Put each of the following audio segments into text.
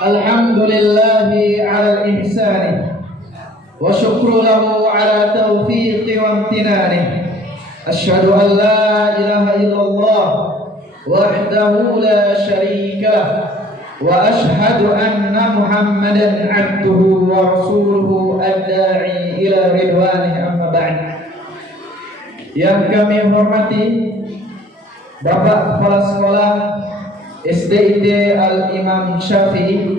Alhamdulillahi ala ihsanih wa syukru lahu ala taufiqi wa amtinanih. Asyhadu an la ilaha illallah wahdahu la syarika lah wa asyhadu anna Muhammadan abduhu wa rasuluhu ad-da'i ila ridwanih, amma ba'd. Yang kami hormati Bapak Kepala Sekolah SDIT Al-Imam Syafi'i,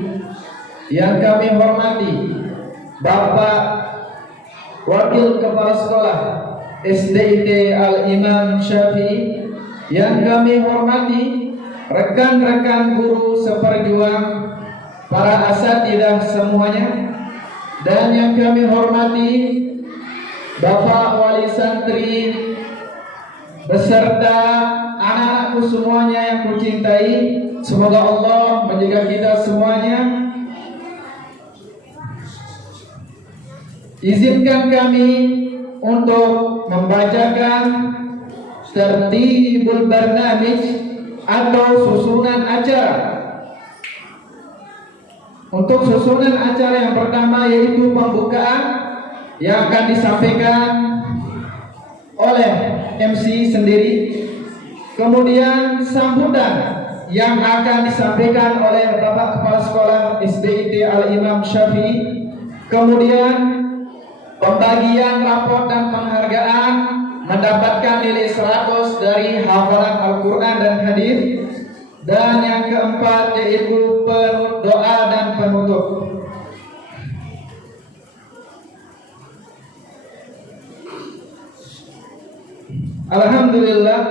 yang kami hormati Bapak Wakil Kepala Sekolah SDIT Al-Imam Syafi'i, yang kami hormati rekan-rekan guru seperjuang, para asatidzah semuanya, dan yang kami hormati Bapak Wali Santri beserta anak-anakku semuanya yang kucintai. Semoga Allah menjaga kita semuanya. Izinkan kami untuk membacakan tertibul barnamij atau susunan acara. Untuk susunan acara yang pertama yaitu pembukaan yang akan disampaikan oleh MC sendiri. Kemudian sambutan yang akan disampaikan oleh Bapak Kepala Sekolah SDIT Al-Imam Syafi'i. Kemudian pembagian rapor dan penghargaan mendapatkan nilai 100 dari hafalan Al-Quran dan hadis. Dan yang keempat yaitu doa dan penutup. Alhamdulillah,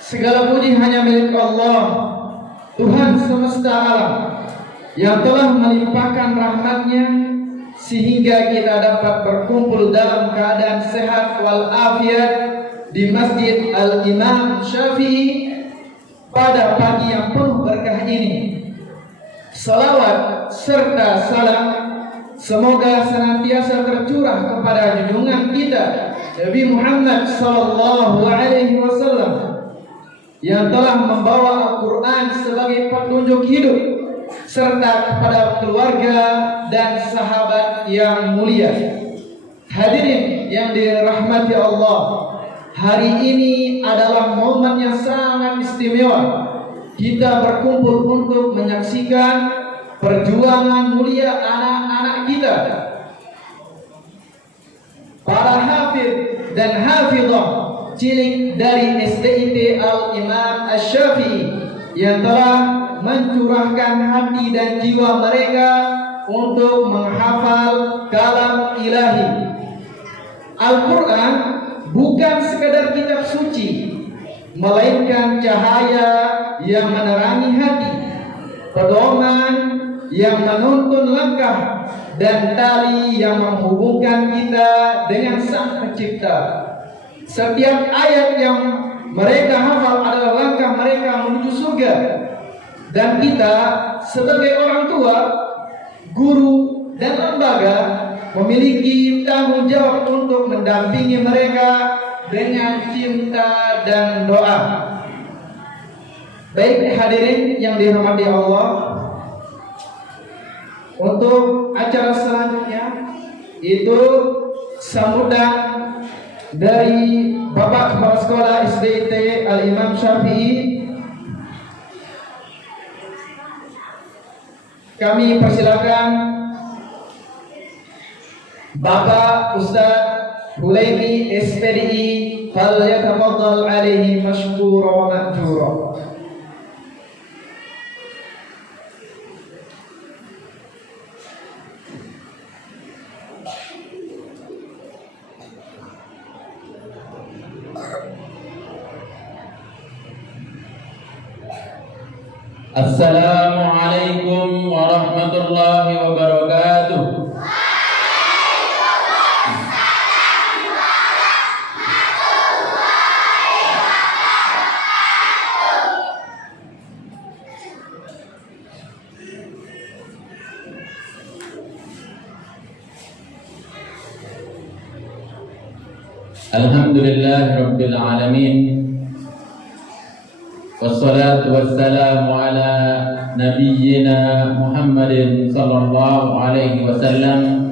segala puji hanya milik Allah, Tuhan semesta alam, yang telah melimpahkan rahmat-Nya sehingga kita dapat berkumpul dalam keadaan sehat walafiat di Masjid Al-Imam Syafi'i pada pagi yang penuh berkah ini. Salawat serta salam semoga senantiasa tercurah kepada junjungan kita Nabi Muhammad sallallahu alaihi wasallam, yang telah membawa Al-Quran sebagai petunjuk hidup, serta kepada keluarga dan sahabat yang mulia. Hadirin yang dirahmati Allah, hari ini adalah momen yang sangat istimewa. Kita berkumpul untuk menyaksikan perjuangan mulia anak-anak kita, para hafidh dan hafidhah cilik dari SDIT Al-Imam Syafi'i, yang telah mencurahkan hati dan jiwa mereka untuk menghafal kalam ilahi. Al-Quran bukan sekadar kitab suci, melainkan cahaya yang menerangi hati, pedoman yang menuntun langkah, dan tali yang menghubungkan kita dengan Sang Pencipta. Setiap ayat yang mereka hafal adalah langkah mereka menuju surga. Dan kita sebagai orang tua, guru, dan lembaga memiliki tanggung jawab untuk mendampingi mereka dengan cinta dan doa. Baik hadirin yang dirahmati Allah, untuk acara selanjutnya itu sambutan dari Bapak Kepala Sekolah SDIT Al-Imam Syafi'i. Kami persilakan Bapak Ustadz Hulaimi SPDI, falyatafaddal alaihi mashkura wa ma'jura. Assalamualaikum warahmatullahi wabarakatuh. Alhamdulillah Rabbil Alamin, wassalatu wassalamu ala nabiyyina Muhammadin sallallahu alaihi wasallam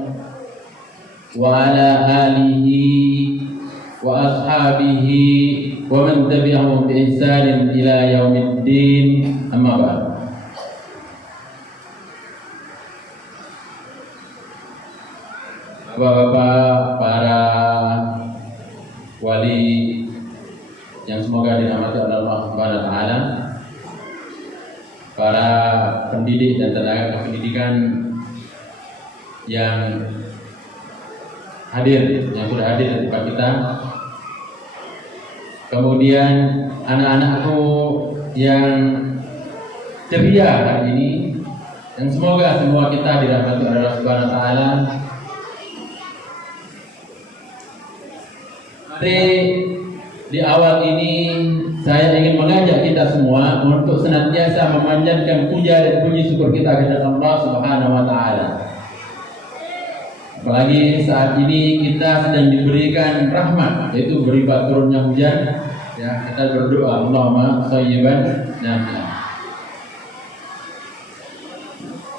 wa ala alihi wa ashabihi wa man tabi'ahum bi ihsanin ila yaumiddin, amma ba'd. Bapak-bapak, para wali yang semoga dirahmati oleh Allah Subhanahu wa taala, para pendidik dan tenaga kependidikan yang sudah hadir di tempat kita, kemudian anak-anakku yang ceria hari ini, dan semoga semua kita dirahmati oleh Allah Subhanahu wa taala. Di awal ini saya ingin mengajak kita semua untuk senantiasa memanjatkan puja dan puji syukur kita kepada Allah Subhanahu wa taala. Apalagi saat ini kita sedang diberikan rahmat, yaitu beribat turunnya hujan. Ya, kita berdoa Allahumma shayyiban nafi'an.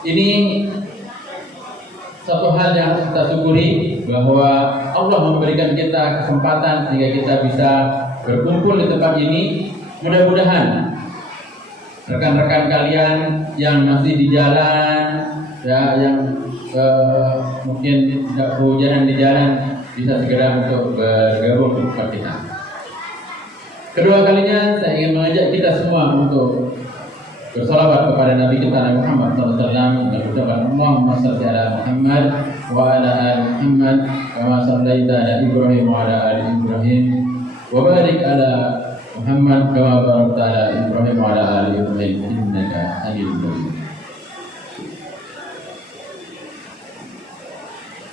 Ini satu hal yang harus kita syukuri, bahwa Allah memberikan kita kesempatan sehingga kita bisa berkumpul di tempat ini. Mudah-mudahan rekan-rekan kalian yang masih di jalan, ya, yang mungkin tidak kehujanan di jalan, bisa segera untuk bergabung di tempat kita. Kedua kalinya saya ingin mengajak kita semua untuk bersalawat kepada Nabi kita Nabi Muhammad SAW dan mengucapkan Allahumma shalli ala Muhammad wa ala ali Muhammad kama shallaita ala Ibrahim wa ala ali Ibrahim wa barik ala Muhammad kama barakta ala Ibrahim wa ala ali Ibrahim innaka Hamidum Majid.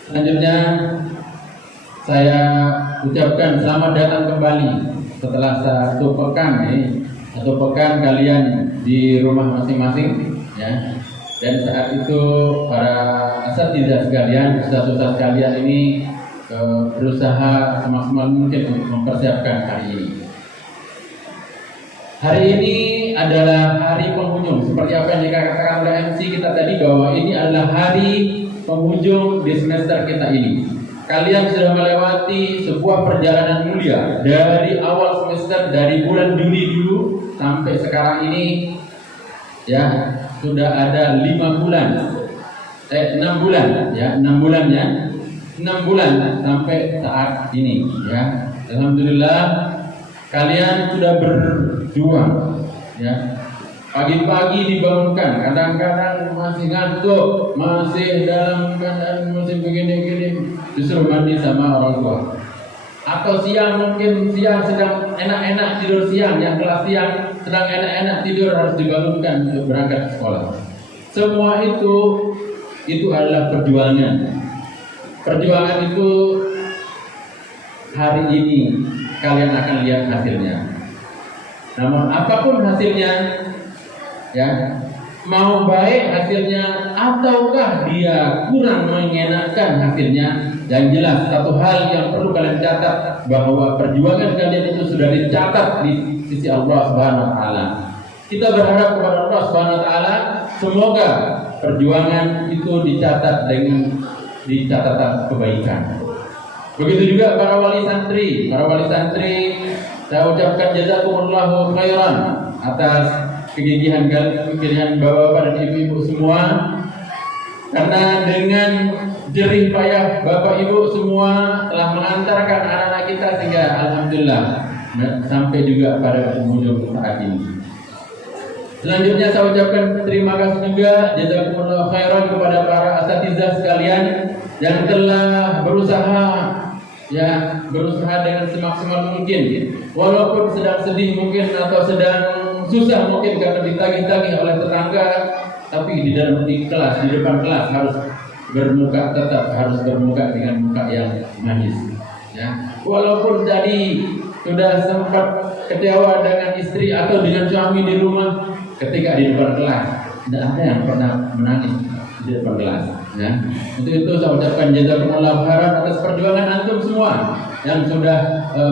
Selanjutnya saya ucapkan selamat datang kembali setelah satu pekan kalian di rumah masing-masing, ya. Dan saat itu para asatidzah sekalian, ustaz-ustaz sekalian ini berusaha semaksimal mungkin untuk mempersiapkan hari ini. Hari ini adalah hari penghujung, seperti apa yang dikatakan oleh MC kita tadi, bahwa ini adalah hari penghujung di semester kita ini. Kalian sudah melewati sebuah perjalanan mulia dari awal semester, dari bulan Juni dulu sampai sekarang ini, ya, sudah ada 6 bulan ya, 6 bulan sampai saat ini, ya. Alhamdulillah kalian sudah berjuang, ya. Pagi-pagi dibangunkan, kadang-kadang masih ngantuk, masih dalam keadaan masih begini-gini, disuruh mandi sama orang tua. Atau siang, mungkin siang sedang enak-enak tidur siang, yang kelas siang sedang enak-enak tidur, harus dibangunkan untuk berangkat ke sekolah. Semua itu adalah perjuangan. Perjuangan itu hari ini kalian akan lihat hasilnya. Namun apapun hasilnya, ya, mau baik hasilnya ataukah dia kurang mengenakan hasilnya, yang jelas satu hal yang perlu kalian catat, bahwa perjuangan kalian itu sudah dicatat di sisi Allah Subhanahu wa taala. Kita berharap kepada Allah Subhanahu wa taala semoga perjuangan itu dicatat dengan di catatan kebaikan. Begitu juga para wali santri, saya ucapkan jazakumullahu khairan atas kegigihan bapak-bapak dan ibu-ibu semua, karena dengan jerih payah bapak ibu semua telah mengantarkan anak-anak kita sehingga alhamdulillah sampai juga pada penghujung saat ini. Selanjutnya saya ucapkan terima kasih juga jazakumullahu khairan kepada para asatidzah sekalian yang telah berusaha dengan semaksimal mungkin, walaupun sedang sedih mungkin atau sedang susah mungkin karena ditagih-tagih oleh tetangga, tapi di kelas, di depan kelas tetap harus bermuka dengan muka yang manis, ya. Walaupun tadi sudah sempat kecewa dengan istri atau dengan suami di rumah, ketika di depan kelas tidak ada yang pernah menangis di depan kelas, ya. Untuk itu saya ucapkan jazakumullahu khairan atas perjuangan antum semua yang sudah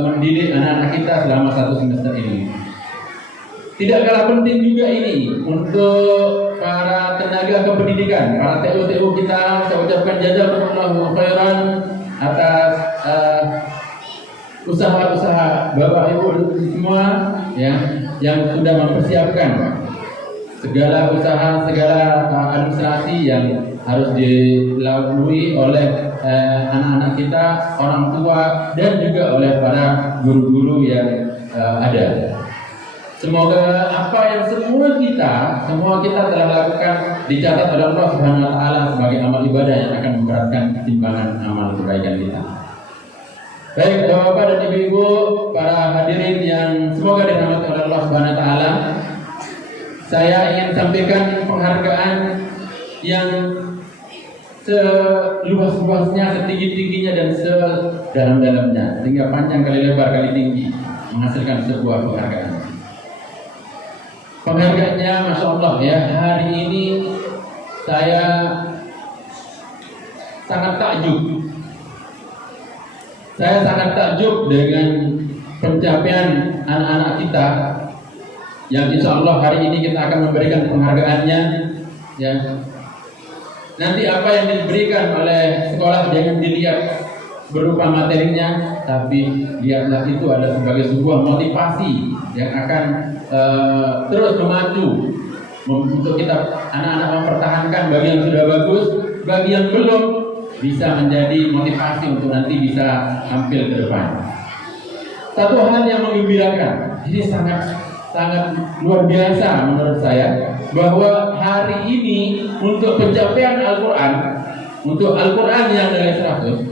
mendidik anak-anak kita selama 1 semester ini. Tidak kalah penting juga ini untuk para tenaga kependidikan, para TU kita. Saya ucapkan jazakumullahu khairan atas usaha-usaha Bapak Ibu semua ya, yang sudah mempersiapkan segala usaha, segala administrasi yang harus dilalui oleh anak-anak kita, orang tua, dan juga oleh para guru-guru yang ada. Semoga apa yang semua kita telah lakukan dicatat oleh Allah Subhanahu wa taala sebagai amal ibadah yang akan memberatkan timbangan amal kebaikan kita. Baik Bapak-bapak dan Ibu-ibu, para hadirin yang semoga dirahmati oleh Allah Subhanahu wa taala, saya ingin sampaikan penghargaan yang seluas-luasnya, setinggi-tingginya dan sedalam-dalamnya, sehingga panjang kali lebar kali tinggi menghasilkan sebuah penghargaan. Penghargaannya Masya Allah ya, hari ini saya sangat takjub. Saya sangat takjub dengan pencapaian anak-anak kita yang insya Allah hari ini kita akan memberikan penghargaannya ya. Nanti apa yang diberikan oleh sekolah jangan dilihat berupa materinya, tapi lihatlah itu adalah sebagai sebuah motivasi yang akan terus memacu untuk kita anak-anak mempertahankan bagi yang sudah bagus, bagi yang belum bisa menjadi motivasi untuk nanti bisa tampil ke depan. Satu hal yang menggembirakan, ini sangat luar biasa menurut saya, bahwa hari ini untuk pencapaian Al-Quran, untuk Al-Quran yang nilai 100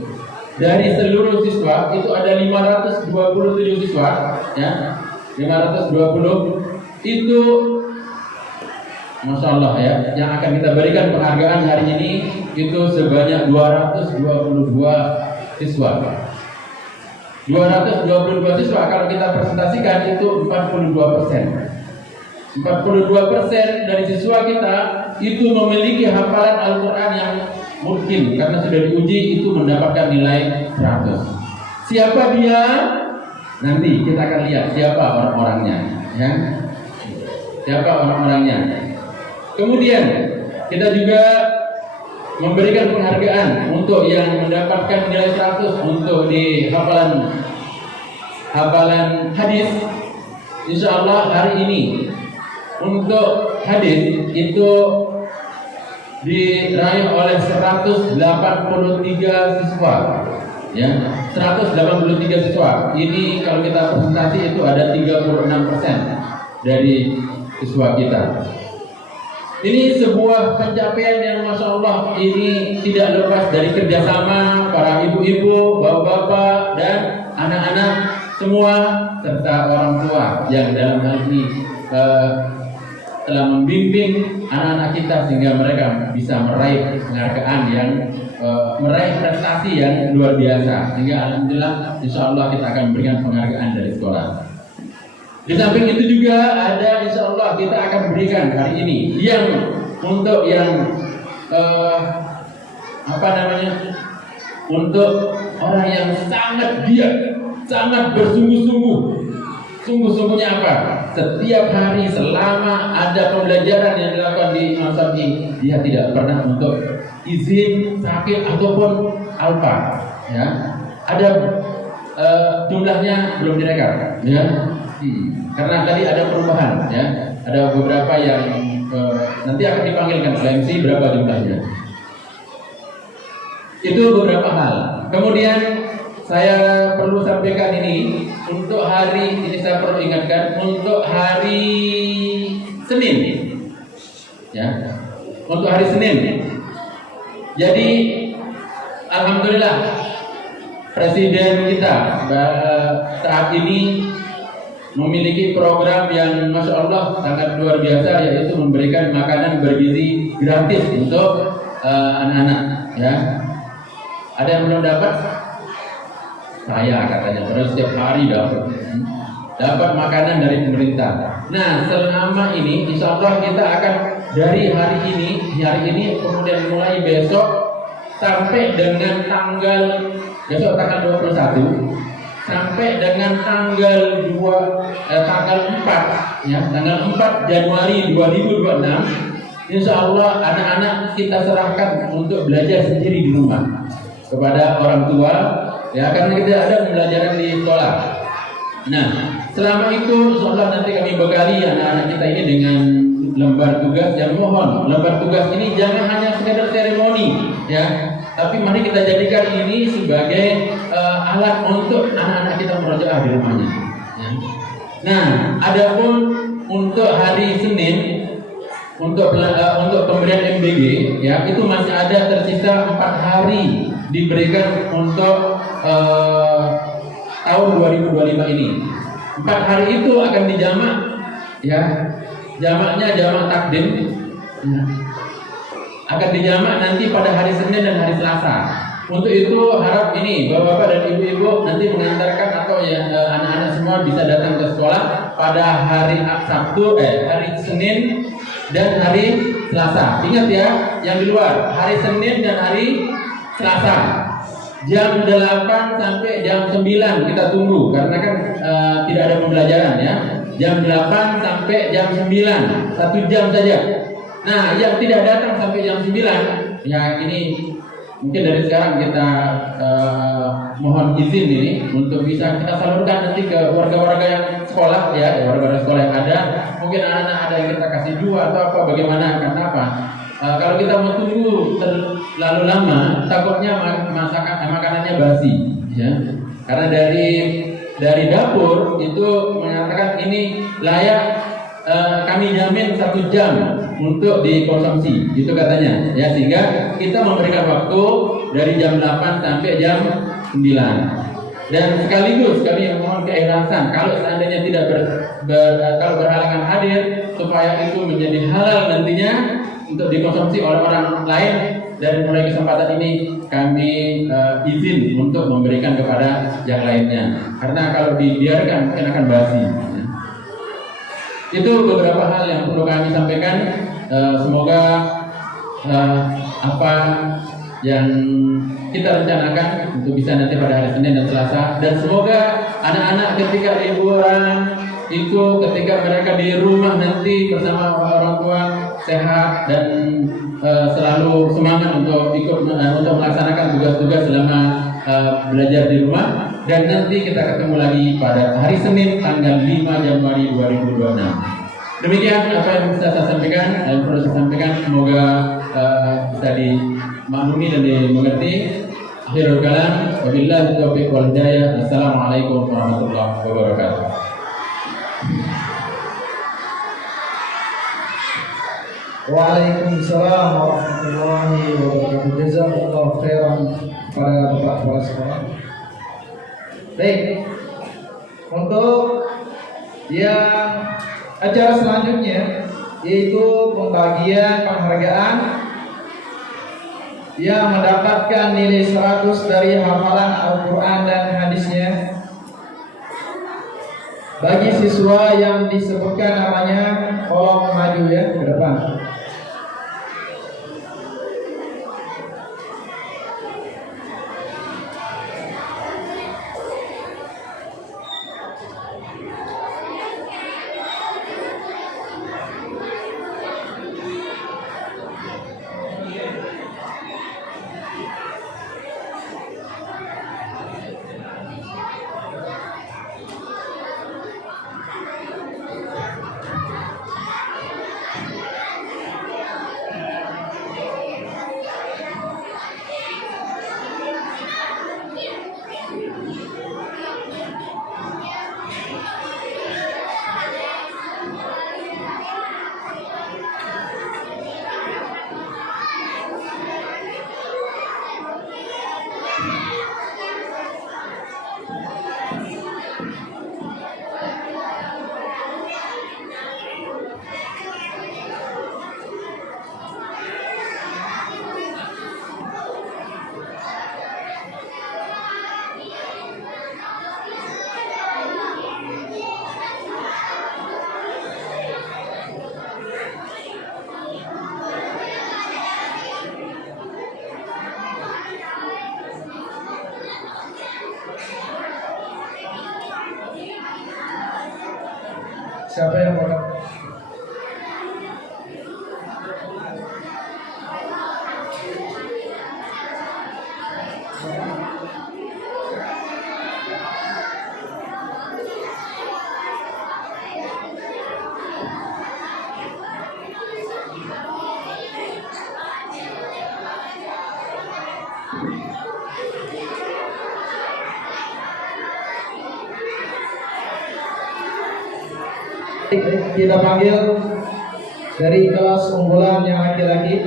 dari seluruh siswa itu ada 527 siswa ya, 520 itu Masya Allah ya, yang akan kita berikan penghargaan hari ini itu sebanyak 222 siswa. 222 siswa kalau kita presentasikan itu 42%. 42% dari siswa kita itu memiliki hafalan Al-Quran yang mungkin karena sudah diuji itu mendapatkan nilai 100. Siapa dia? Nanti kita akan lihat siapa orang-orangnya ya. Siapa orang-orangnya. Kemudian kita juga memberikan penghargaan untuk yang mendapatkan nilai 100 untuk di hafalan hadis. Insya Allah hari ini untuk hadis itu diraih oleh 183 siswa ya, 183 siswa. Ini kalau kita presentasi itu ada 36% dari siswa kita. Ini sebuah pencapaian yang Masya Allah ini tidak lepas dari kerjasama para ibu-ibu, bapak-bapak, dan anak-anak semua serta orang tua yang dalam hal ini telah membimbing anak-anak kita sehingga mereka bisa meraih penghargaan yang meraih prestasi yang luar biasa. Sehingga alhamdulillah insya Allah kita akan memberikan penghargaan dari sekolah. Di samping itu juga ada insya Allah kita akan berikan hari ini yang untuk yang untuk orang yang sangat giat, sangat bersungguh-sungguh. Sungguh-sungguhnya apa? Setiap hari selama ada pembelajaran yang dilakukan di Al-Safi, dia tidak pernah untuk izin sakit ataupun alfa. Ya, ada jumlahnya belum direkam. Ya. Karena tadi ada perubahan ya, ada beberapa yang nanti akan dipanggilkan oleh MC berapa jumlahnya. Itu beberapa hal. Kemudian saya perlu sampaikan ini untuk hari ini, saya perlu ingatkan untuk hari Senin ya, untuk hari Senin. Jadi alhamdulillah Presiden kita saat ini memiliki program yang Masya Allah sangat luar biasa, yaitu memberikan makanan bergizi gratis untuk anak-anak ya. Ada yang belum dapat? Saya katanya terus setiap hari dapat makanan dari pemerintah. Nah selama ini insya Allah kita akan dari hari ini kemudian mulai besok sampai dengan besok tanggal 21 sampai dengan tanggal 4 ya, tanggal 4 Januari 2026, insya Allah anak-anak kita serahkan untuk belajar sendiri di rumah kepada orang tua ya, karena kita ada pembelajaran di sekolah. Nah, selama itu insya Allah nanti kami bekali anak-anak kita ini dengan lembar tugas, yang mohon lembar tugas ini jangan hanya sekedar seremoni ya, tapi mari kita jadikan ini sebagai alat untuk anak-anak kita merojaah di rumahnya ya. Nah, adapun untuk hari Senin untuk pemberian MBG ya, itu masih ada tersisa 4 hari diberikan untuk tahun 2025 ini. 4 hari itu akan dijamak ya, jamaknya jamak takdim ya, akan dijamak nanti pada hari Senin dan hari Selasa. Untuk itu harap ini bapak-bapak dan ibu-ibu nanti mengantarkan atau ya anak-anak semua bisa datang ke sekolah pada hari Sabtu, hari Senin dan hari Selasa. Ingat ya, yang di luar hari Senin dan hari Selasa jam 8 sampai jam 9 kita tunggu karena kan tidak ada pembelajaran ya. Jam 8 sampai jam 9, 1 jam saja. Nah, yang tidak datang sampai jam 9 ya, ini mungkin dari sekarang kita mohon izin ini untuk bisa kita salurkan nanti ke warga-warga yang sekolah ya, warga-warga sekolah yang ada. Mungkin anak-anak ada yang kita kasih 2 atau apa, bagaimana, karena apa? Kalau kita mau tunggu terlalu lama, takutnya makanannya basi ya. Karena dari dapur itu mengatakan ini layak kami jamin 1 jam untuk dikonsumsi, itu katanya ya, sehingga kita memberikan waktu dari jam 8 sampai jam 9. Dan sekaligus kami mohon keikhlasan kalau seandainya tidak kalau berhalangan hadir, supaya itu menjadi halal nantinya untuk dikonsumsi oleh orang lain. Dari mulai kesempatan ini kami izin untuk memberikan kepada yang lainnya, karena kalau dibiarkan mungkin akan basi. Itu beberapa hal yang perlu kami sampaikan. Semoga apa yang kita rencanakan untuk bisa nanti pada hari Senin dan Selasa, dan semoga anak-anak ketika liburan itu, ketika mereka di rumah nanti bersama orang tua, sehat dan selalu semangat untuk ikut untuk melaksanakan tugas-tugas selama belajar di rumah. Dan nanti kita ketemu lagi pada hari Senin tanggal 5 Januari 2026. Demikian apa yang bisa saya sampaikan dan perlu saya sampaikan. Semoga bisa dimaklumi dan dimengerti. Akhirul kalam, wabillahi taufiq wal hidayah. Assalamualaikum warahmatullahi wabarakatuh. Waalaikumsalam warahmatullahi wabarakatuh. Jazakallahu khairan pada bapak kepala sekolah. Baik, untuk yang acara selanjutnya yaitu pembagian penghargaan yang mendapatkan nilai 100 dari hafalan Al-Quran dan hadisnya bagi siswa yang disebutkan namanya, tolong maju ya ke depan. Siapa yang mau? Kita panggil dari kelas unggulan yang laki-laki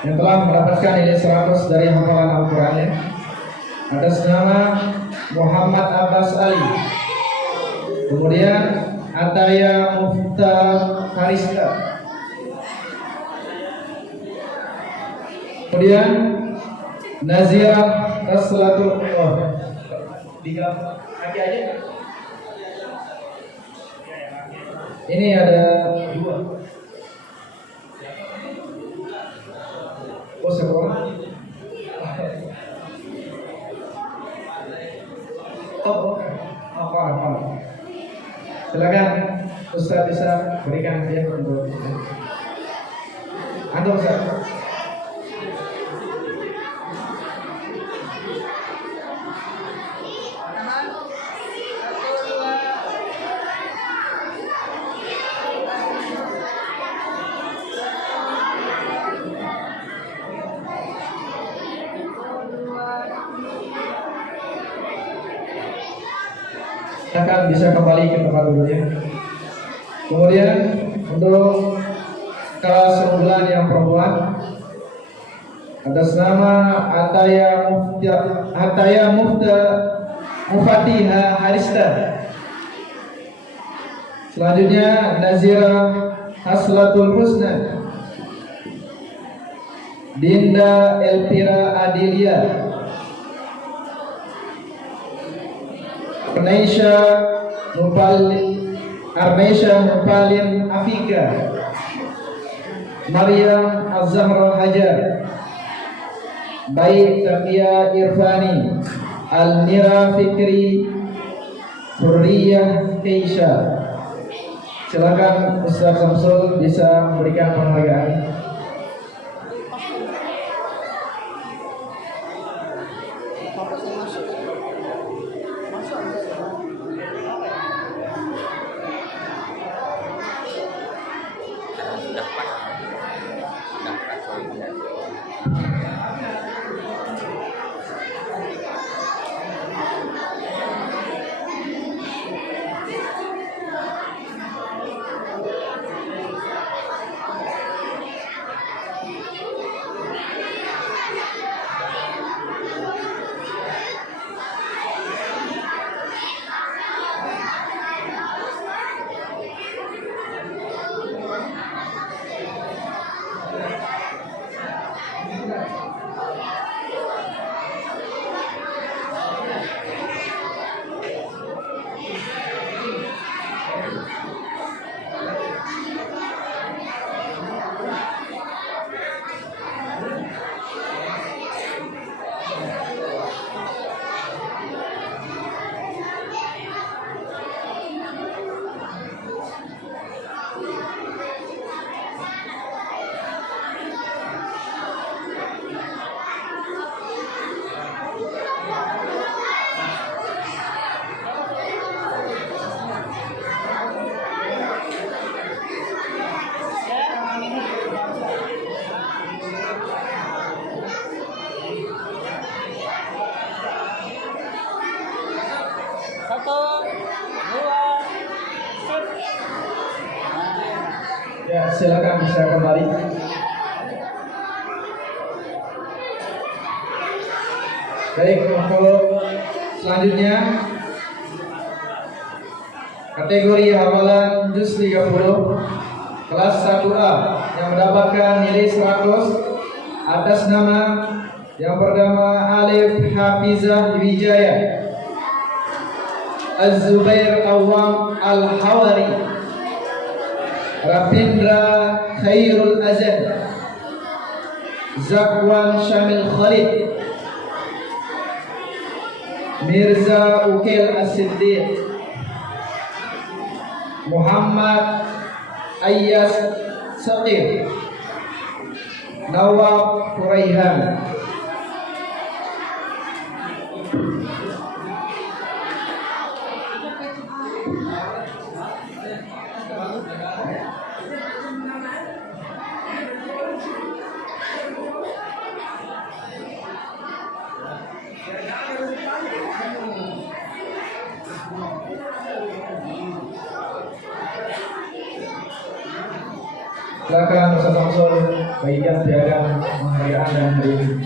yang telah mendapatkan nilai 100 dari hafalan Al-Quran ya. Atas nama Muhammad Abbas Ali, kemudian Ataya Mufta Harista, kemudian Nazira Raslatul tiga kaki aja. Ini ada dua. Oh, sekolah. Oh, apa? Silakan Ustaz bisa berikan dia untuk Anda Ustaz. Akan bisa kembali ke tempat dulunya. Kemudian untuk kelas unggulan yang perempuan atas nama Ataya Mufatiha Harista. Selanjutnya Nazira Haslatul Husna, Dinda Elvira Adilia, Arnesha Nupalin Afika, Maryam Az-Zahra Hajar, Baik Taqiyya Irfani, Almira Fikri, Hurriyah Keisha. Silakan Ustaz Samsul bisa memberikan penghargaan. Ya, silakan bisa kembali. Baik, untuk selanjutnya kategori hafalan juz 30 kelas 1A yang mendapatkan nilai 100 atas nama yang pertama Alif Hafizah Wijaya, Az-Zubair Awam Al-Hawari, Rapindra Khairul Azan, Zakwan Syamil Khalid, Mirza Ukil As-Siddiq, Muhammad Ayyas Saqir, Nawab Huraihan. Silakan Ustaz Samsul bagikan piagam penghargaan dan hari ini.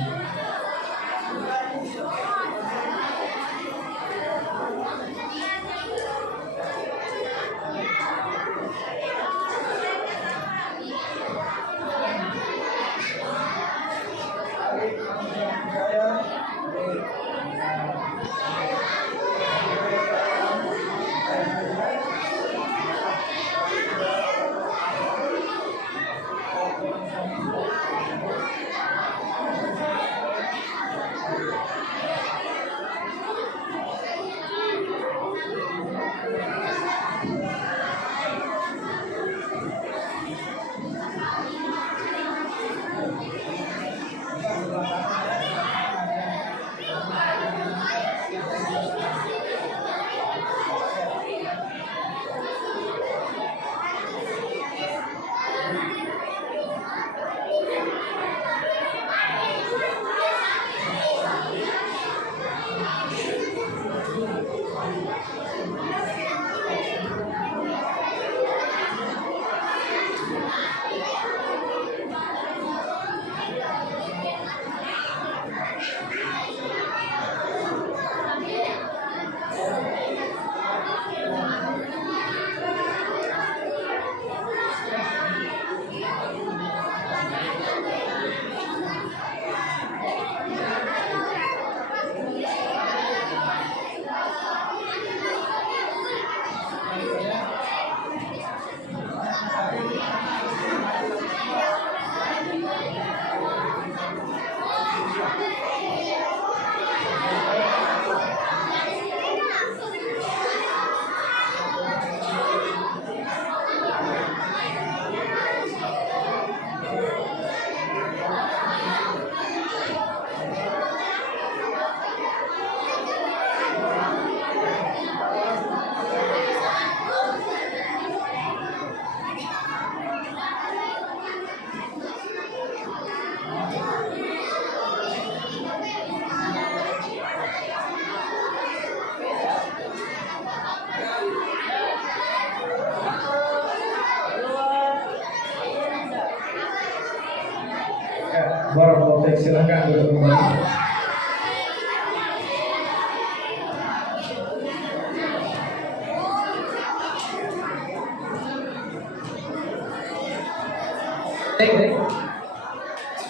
Barakallahu fiik, silakan duduk kembali.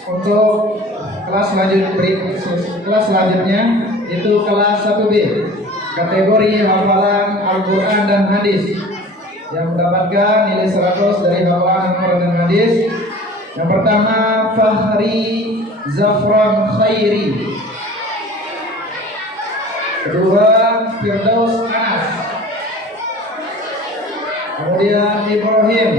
Untuk kelas selanjutnya itu kelas 1B, kategori hafalan Al-Quran dan hadis, yang mendapatkan nilai 100 dari hafalan Al-Quran dan hadis. Yang pertama Fahri Zafran Khairi, kedua Firdaus Anas, kemudian Ibrahim,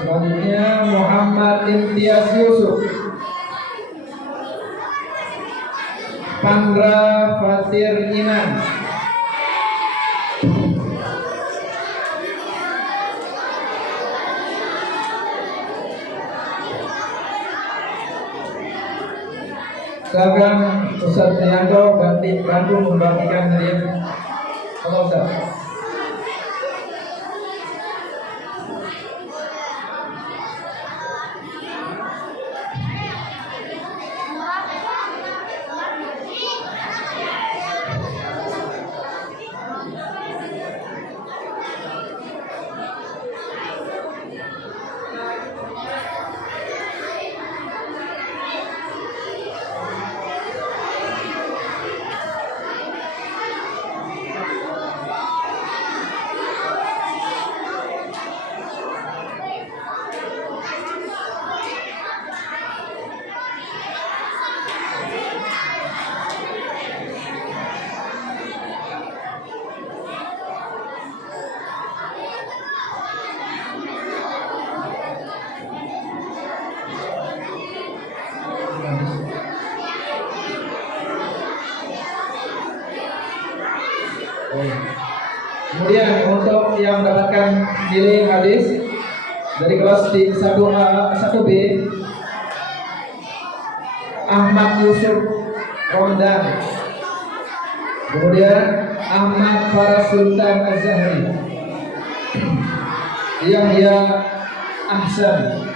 selanjutnya Muhammad Imtiaz Yusuf, Pandra Fatir Inan, silakan Ustaz Yanto bantu membagikan hadiah. Halo Ustaz. Untuk yang mendapatkan nilai hadis dari kelas 1A 1B, Ahmad Yusuf Romdan, kemudian Ahmad Faras Sultan Az-Zahri, Yahya Ahsan,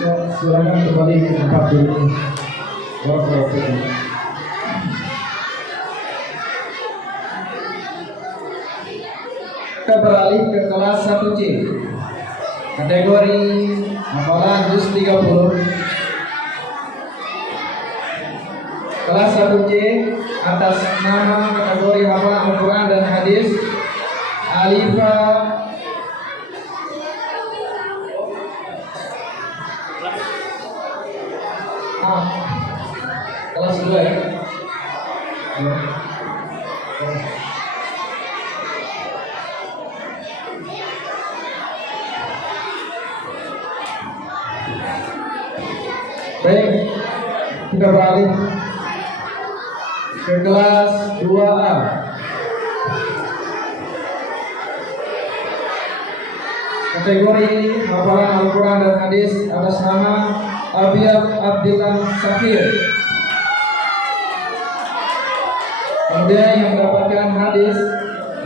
ya, silakan kembali ke tempat dulu. Kita beralih ke kelas 1C, kategori hafalan juz 30. Kelas 1C atas nama kategori hafalan Al-Quran dan hadis, Alifa kelas 2 ya. Baik, kita beralih ke kelas 2A. Kategori hafalan Al-Quran dan hadis atas nama Abiyat Abdillah Syakir. Kemudian yang mendapatkan hadis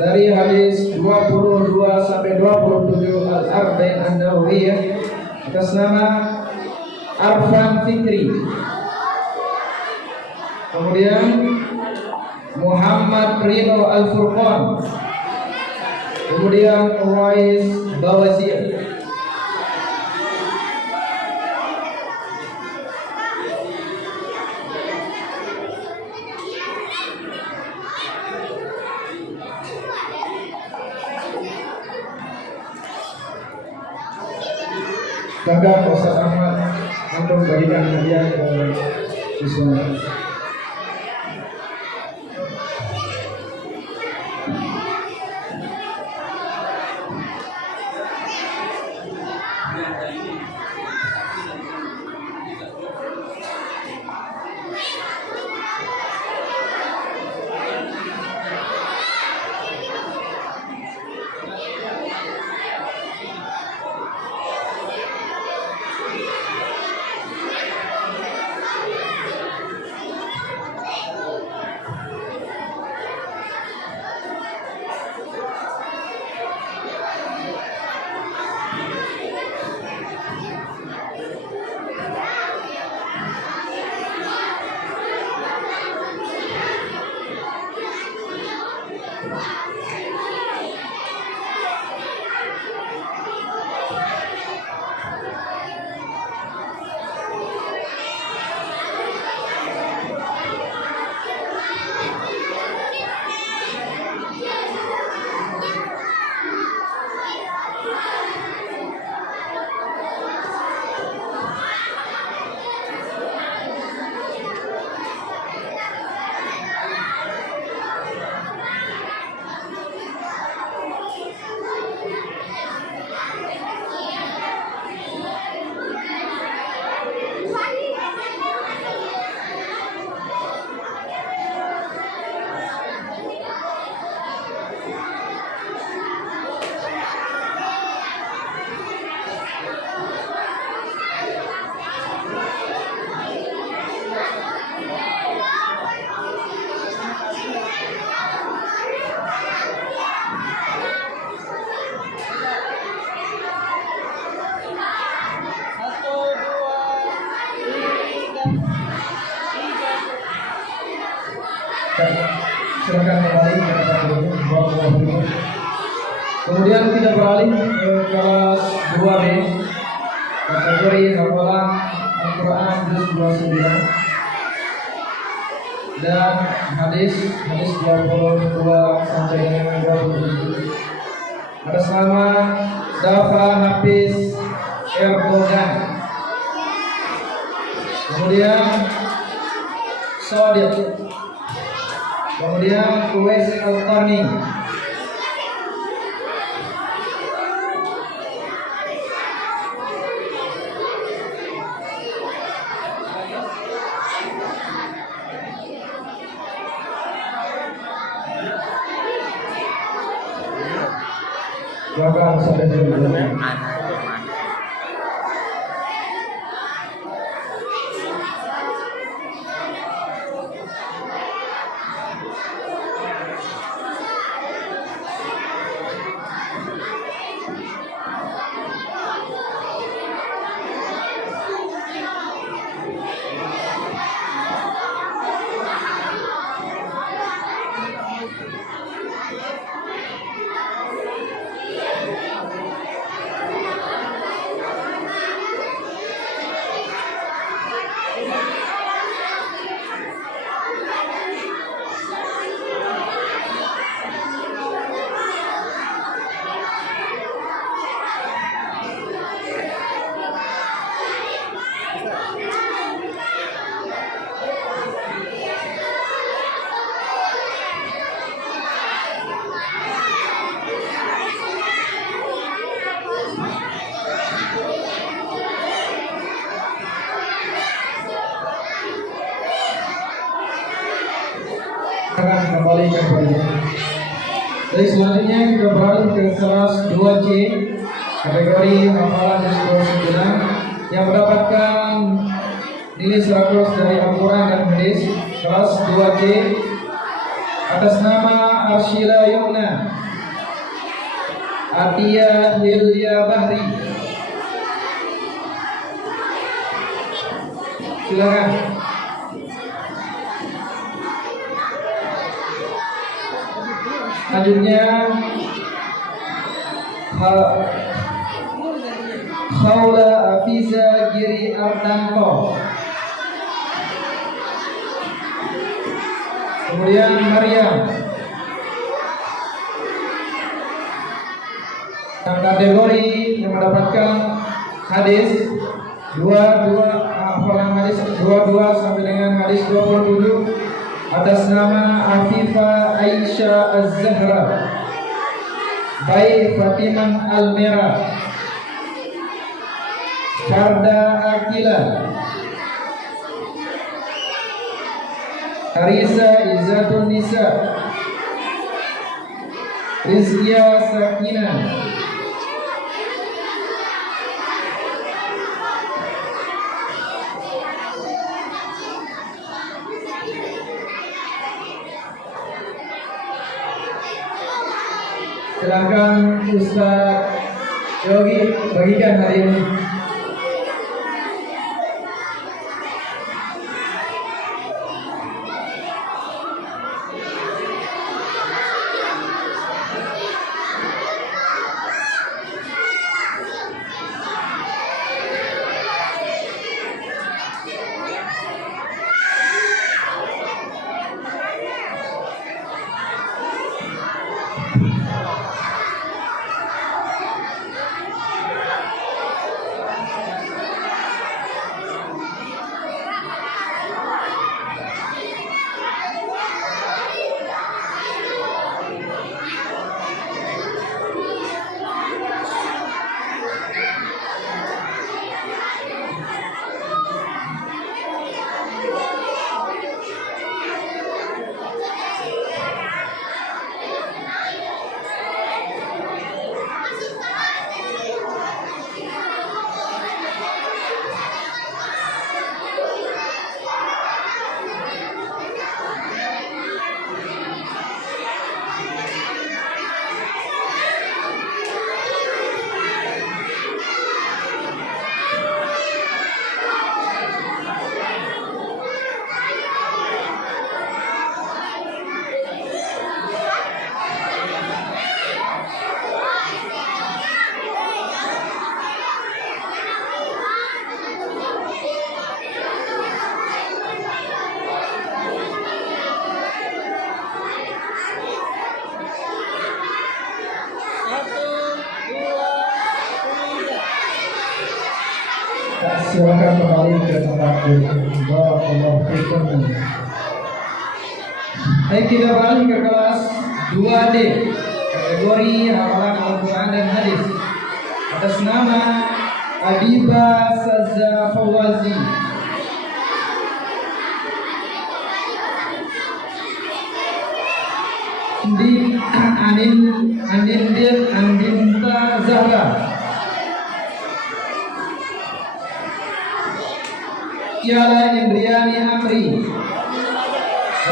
dari hadis 22 sampai 27 Al-Arba'in An-Nawawiyah atas nama Arfan Fikri. Kemudian Muhammad Ridho Al-Furqan. Kemudian Uwais Bawazir. Bangga Ustaz Ahmad untuk memberikan hadiah ke siswa. Silakan kembali ke tempat dulu. Kemudian kita beralih ke kelas 2B, kategori hafalan Al-Quran juz 29 dan hadis 22 sampai dengan 27. Atas nama Dafa Hafiz Erdogan. Kemudian Sodiq. Kemudian Uwais Al-Qarni. Silakan sampai dulu. Akan kembali ke kuliah. Jadi selanjutnya kita beralih ke kelas 2C, kategori hafalan juz 29 yang mendapatkan nilai 100 dari Al-Quran dan hadis. Kelas 2C atas nama Arshila Yumna Atia Hilya Bahri. Silakan. Selanjutnya Khawla Afiza Giri Ardanto. Kemudian Maryam. Yang kategori yang mendapatkan hadis 22 sampai dengan hadis 27 atas nama Afifah Aisyah Az-Zahra Bayi Fatimah Al-Merah Farda Akila Harisa Izzatun Nisa Rizkia Sakinah Silakan Ustaz Yogi bagikan hari ini. silakan kembali ke tempat duduk. Barakallahu fikum. Baik, kita beralih ke kelas 2D, kategori hafalan Al-Quran dan hadis, atas nama Abiba Saza Fawazi. Di Andinta Zahra, Kiala Indriani Amri,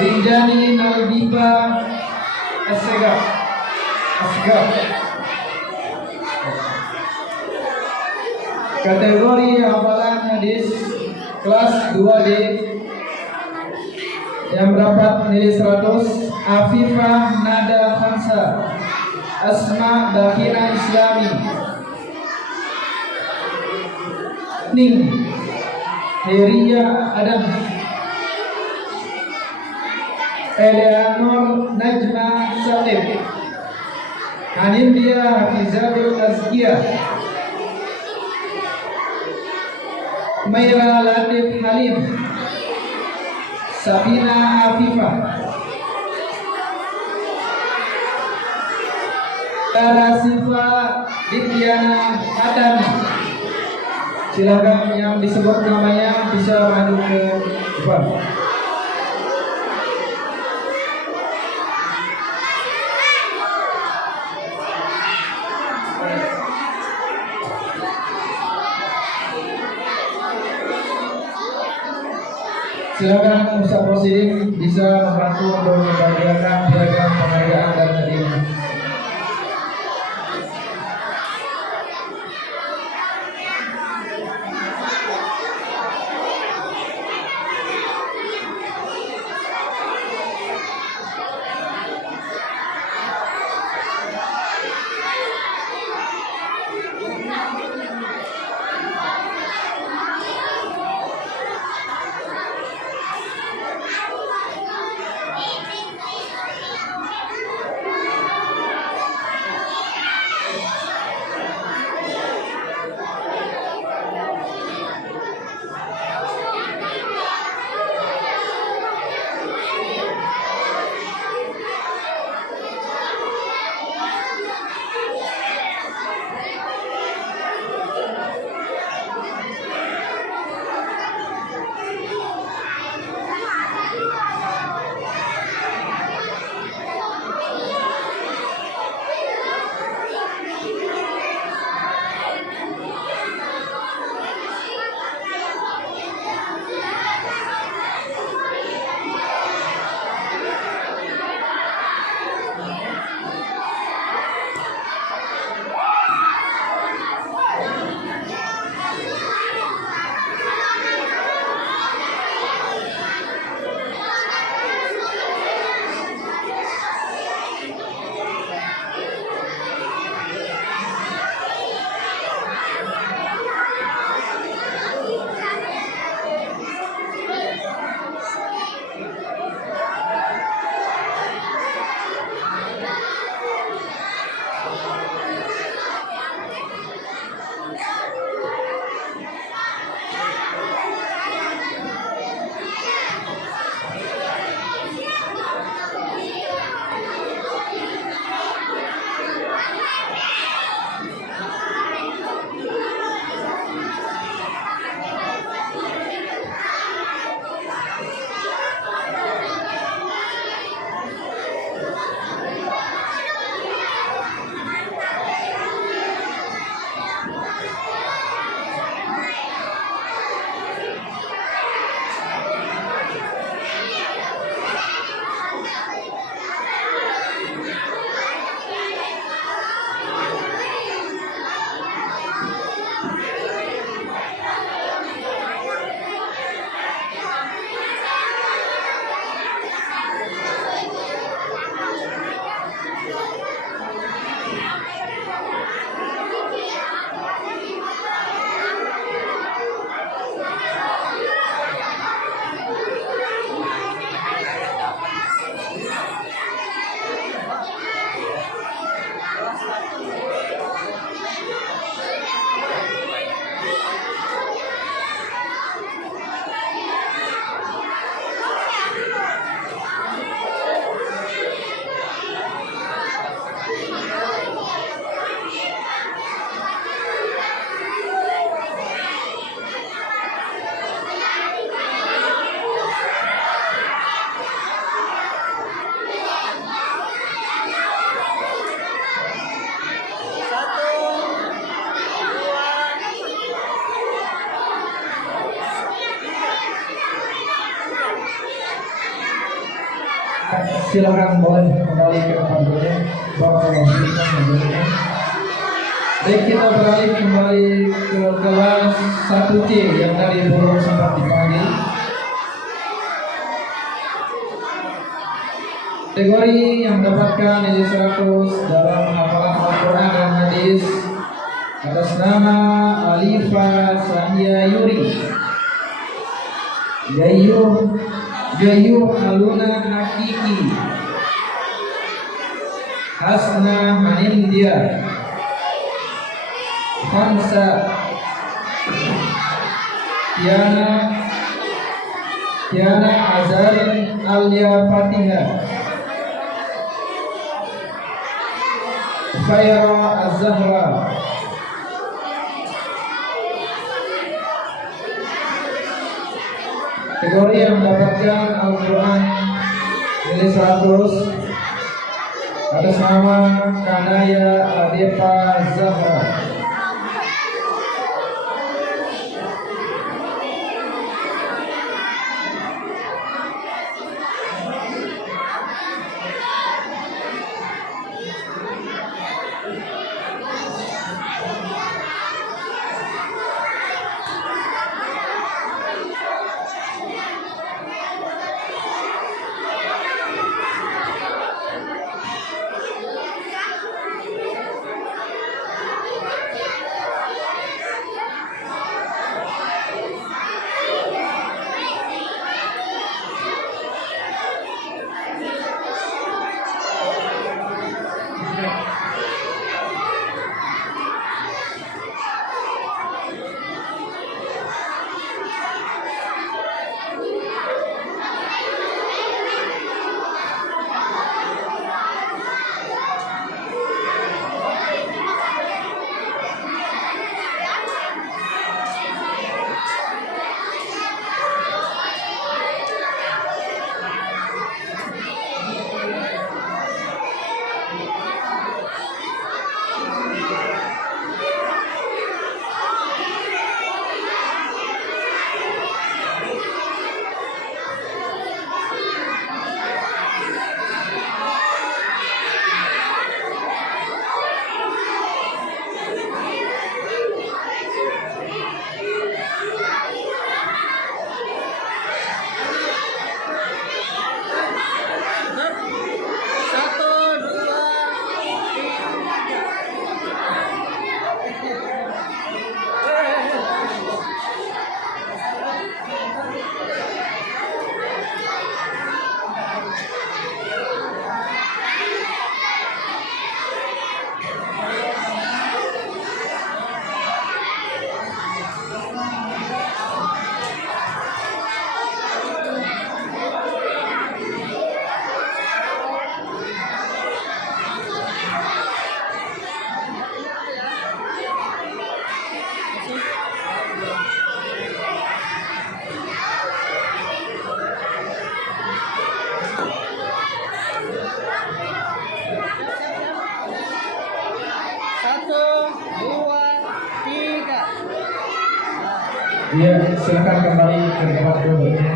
Rinjani Nalbiba Asgaf. Kategori hafalan hadis kelas 2D yang mendapat nilai 100, Afifah Nada Khansa, Asma Bahina Islami, Ning Heria Adam, Eleanor Najma Salim, Hanindya Hafizatul Tazkiyah, Maira Latif Halim, Sabina Afifah, Tara Sifa Dityana Adani. Silakan yang disebut namanya bisa maju ke depan. Silakan Ustaz Rosidin bisa membantu untuk membagikan piagam penghargaan dan hadiah. Silakan boleh kembali ke tempat duduk. Baik, kita beralih kembali ke kelas 1C yang tadi belum sempat dipanggil. Kategori yang mendapatkan nilai 100 dalam hafalan Al-Quran dan hadis atas nama Alifa Sahya Yuri, Gayu Aluna Hakiki, Hasna Hanindia, Hansa Tiana Azhar Alia Fatihah, Khaira Az-Zahra, kategori yang mendapatkan Al-Quran nilai 100 atas nama Kanaya Adepa Zahra. Ya, silakan kembali ke tempat duduknya.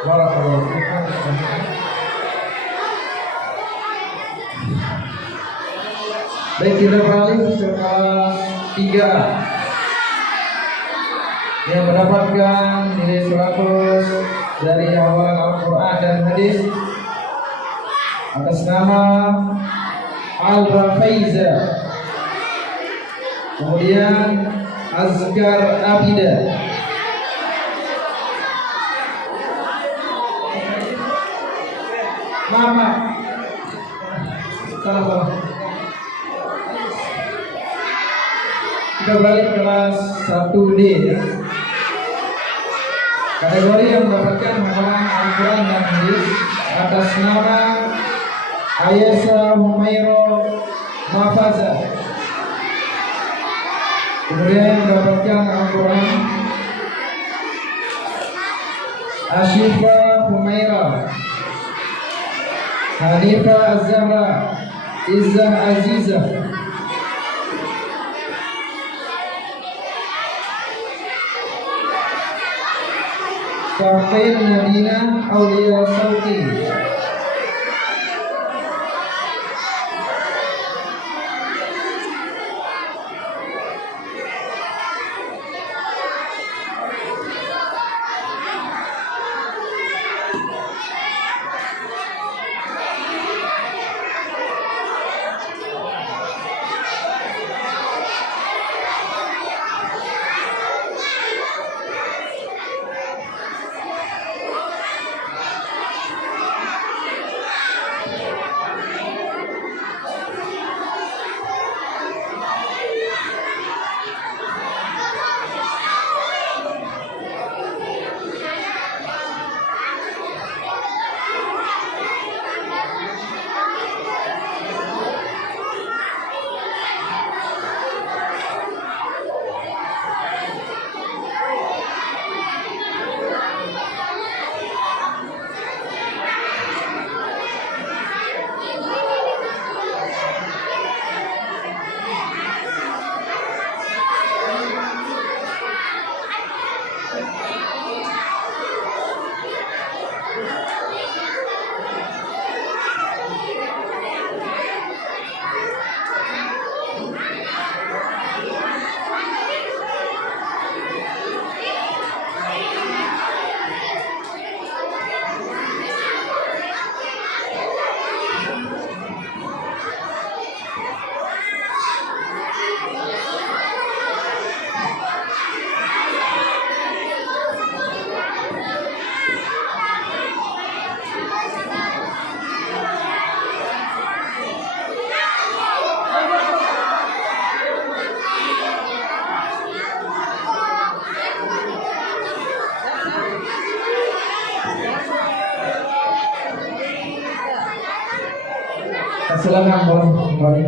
Barakallahu fikum. Baik, kita beralih ke kelas 3 yang mendapatkan nilai 100 dari hafalan Al-Quran dan hadis atas nama Alba Faiza, kemudian Azkar Abida, Mama, salah. Kita balik kelas 1D ya. Kategori yang mendapatkan hafalan Al-Quran dan hadis atas nama Ayasa Humairo Mafaza, kemudian mendapatkan Al-Quran Ashifa Humaira, Hanifa Az-Zahra, Izzah Azizah, Fatin Nadina Aulia Sauti, Silakan boleh kembali.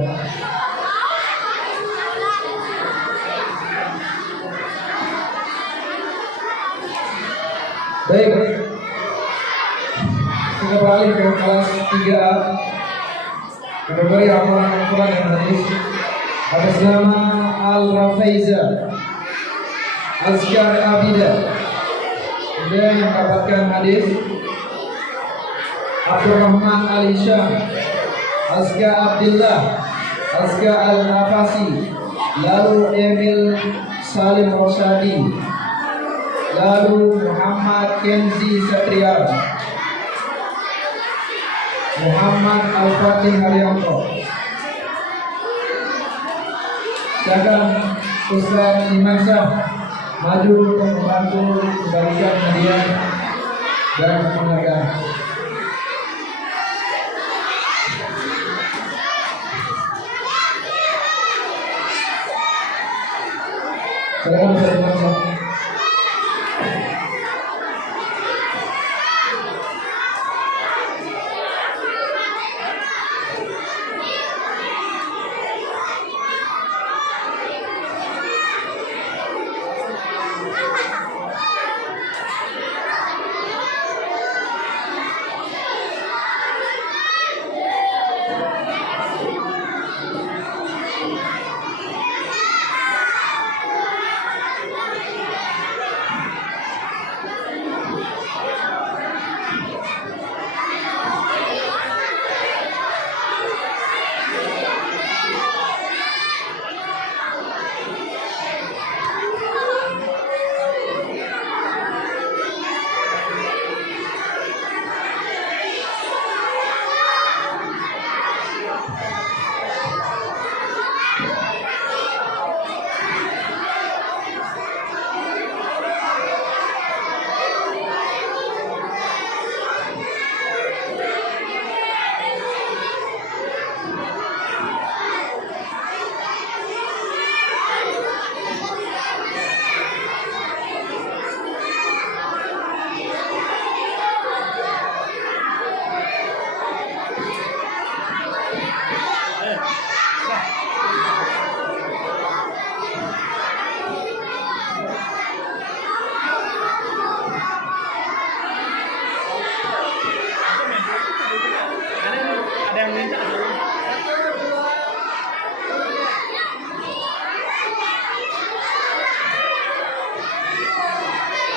Baik, kita beralih ke kelas 3A, kategori hafalan Al-Quran dan hadis. Atas nama Al-Rafaiza Azkar Abida, kemudian yang mendapatkan hadis Abdurrahman Al-Hisham, Azka Abdullah, Azka Al-Nafasi, lalu Emil Salim Rosyadi, lalu Muhammad Kenzi Satria, Muhammad Al-Fatih Haryanto. Silakan Ustaz Iman Syah maju untuk membantu membagikan hadiah dan penghargaan. Silakan Ustaz Iman Syah.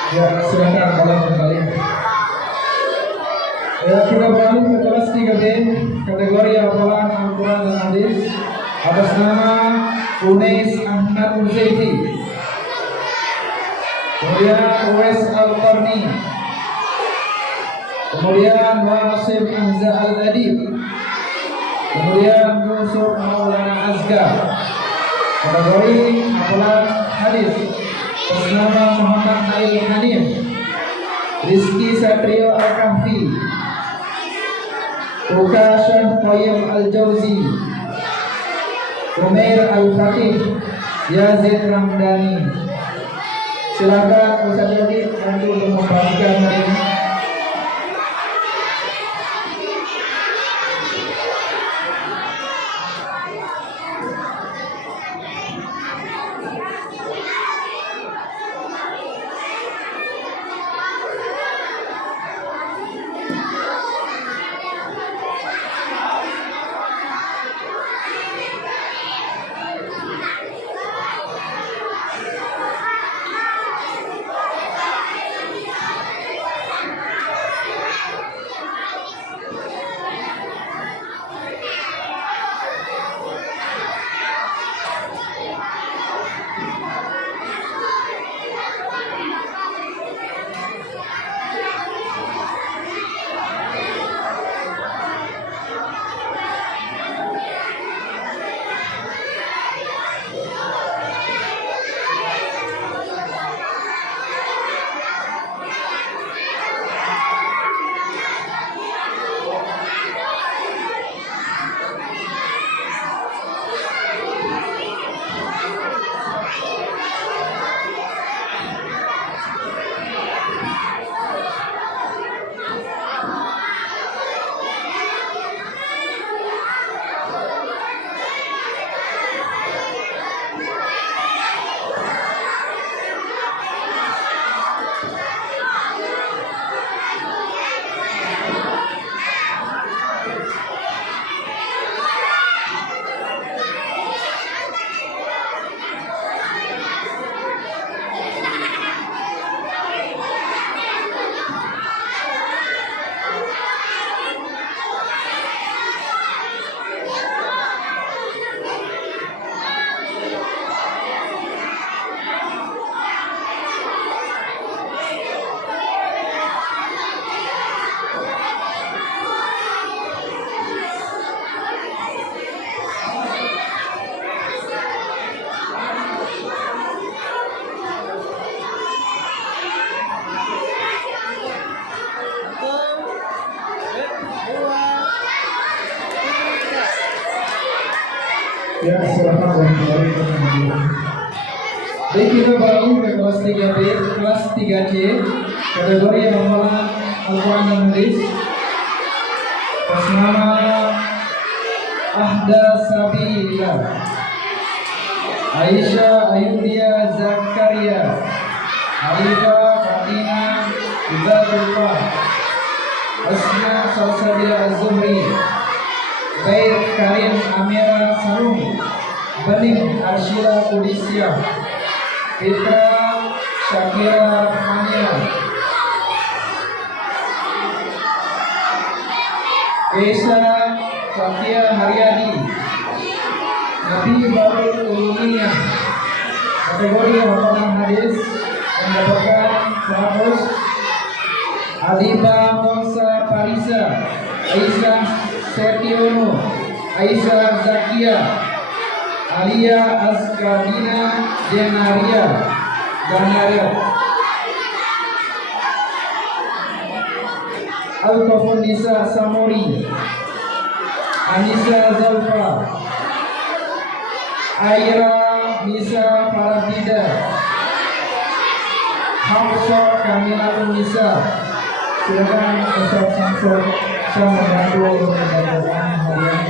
Ya, silakan boleh kembali. Ya, kita beralih ke kelas 3B, kategori hafalan Al-Quran dan hadis. Atas nama Unais Ahmad Uzaifi, kemudian Uwais Al-Qarni, kemudian Wasim Hamzah Al-Adib, kemudian Yusuf Maulana Azkar. Kategori hafalan hadis atas nama Muhammad Nail Hanif, Rizky Satrio Al-Kahfi, Ukashah Qayyim Al-Jauzi, Umair Al-Fatih, Yazid Ramdhani. Silakan Ustaz Yadi nanti untuk membagikan hari ini. Ya, silakan warahmatullahi wabarakatuh. Baik, kita balik ke kelas 3B, kelas 3C, kategori hafalan Al-Quran dan Hadis. Atas nama Ahda Sabilillah, Aisyah Ayudia Zakaria, Alifah Fatina Ibatullah, Asma Salsabila Az-Zuhri, Bair Karim Amira Sarung, Bening Arshila Kudisya, Fitra Syakira Mania, Esa Fatia Haryadi, Nabi Barul Ulumiyah. Kategori hafalan hadis mendapatkan 100. Adiba Monsa Parisa, Aisyah Setiono, Aisyah Zakia, Alia Askadina Jenaria, Al-Kafun Nisa Samori, Anissa Zalfa, Aira Nisa Faradida, Hamsa Kamilatun Nisa. Silakan Ustaz Samsul saya membantu untuk membacakan harian.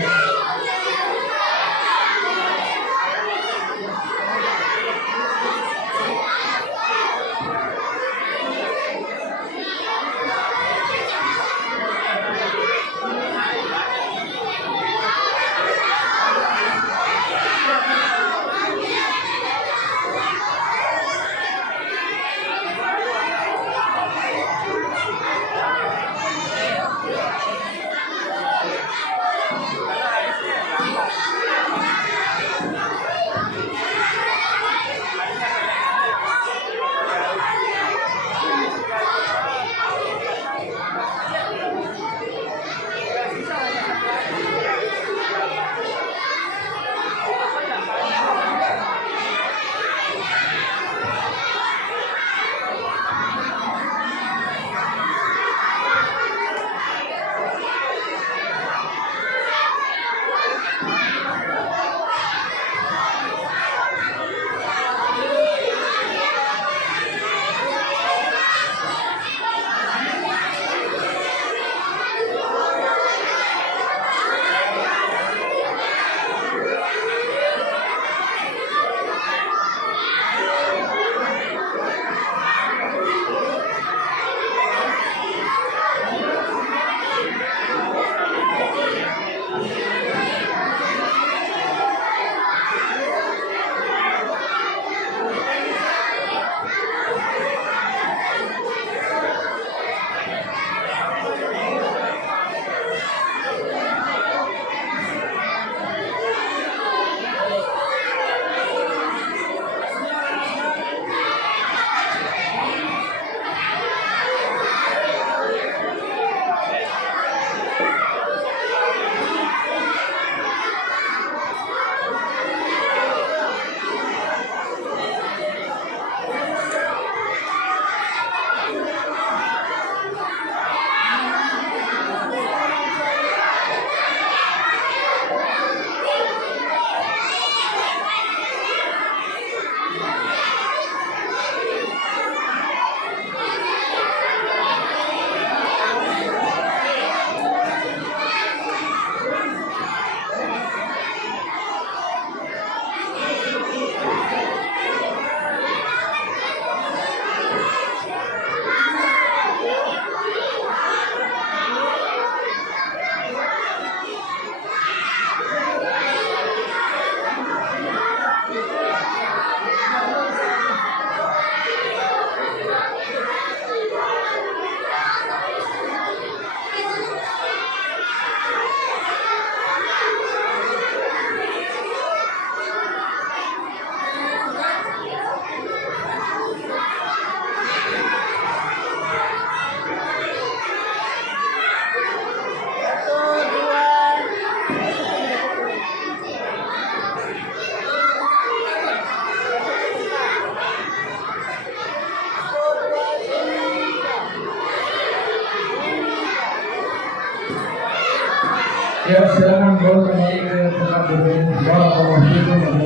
Ya, silakan bawa kembali ke tempat duduk. Barakallahu fikum.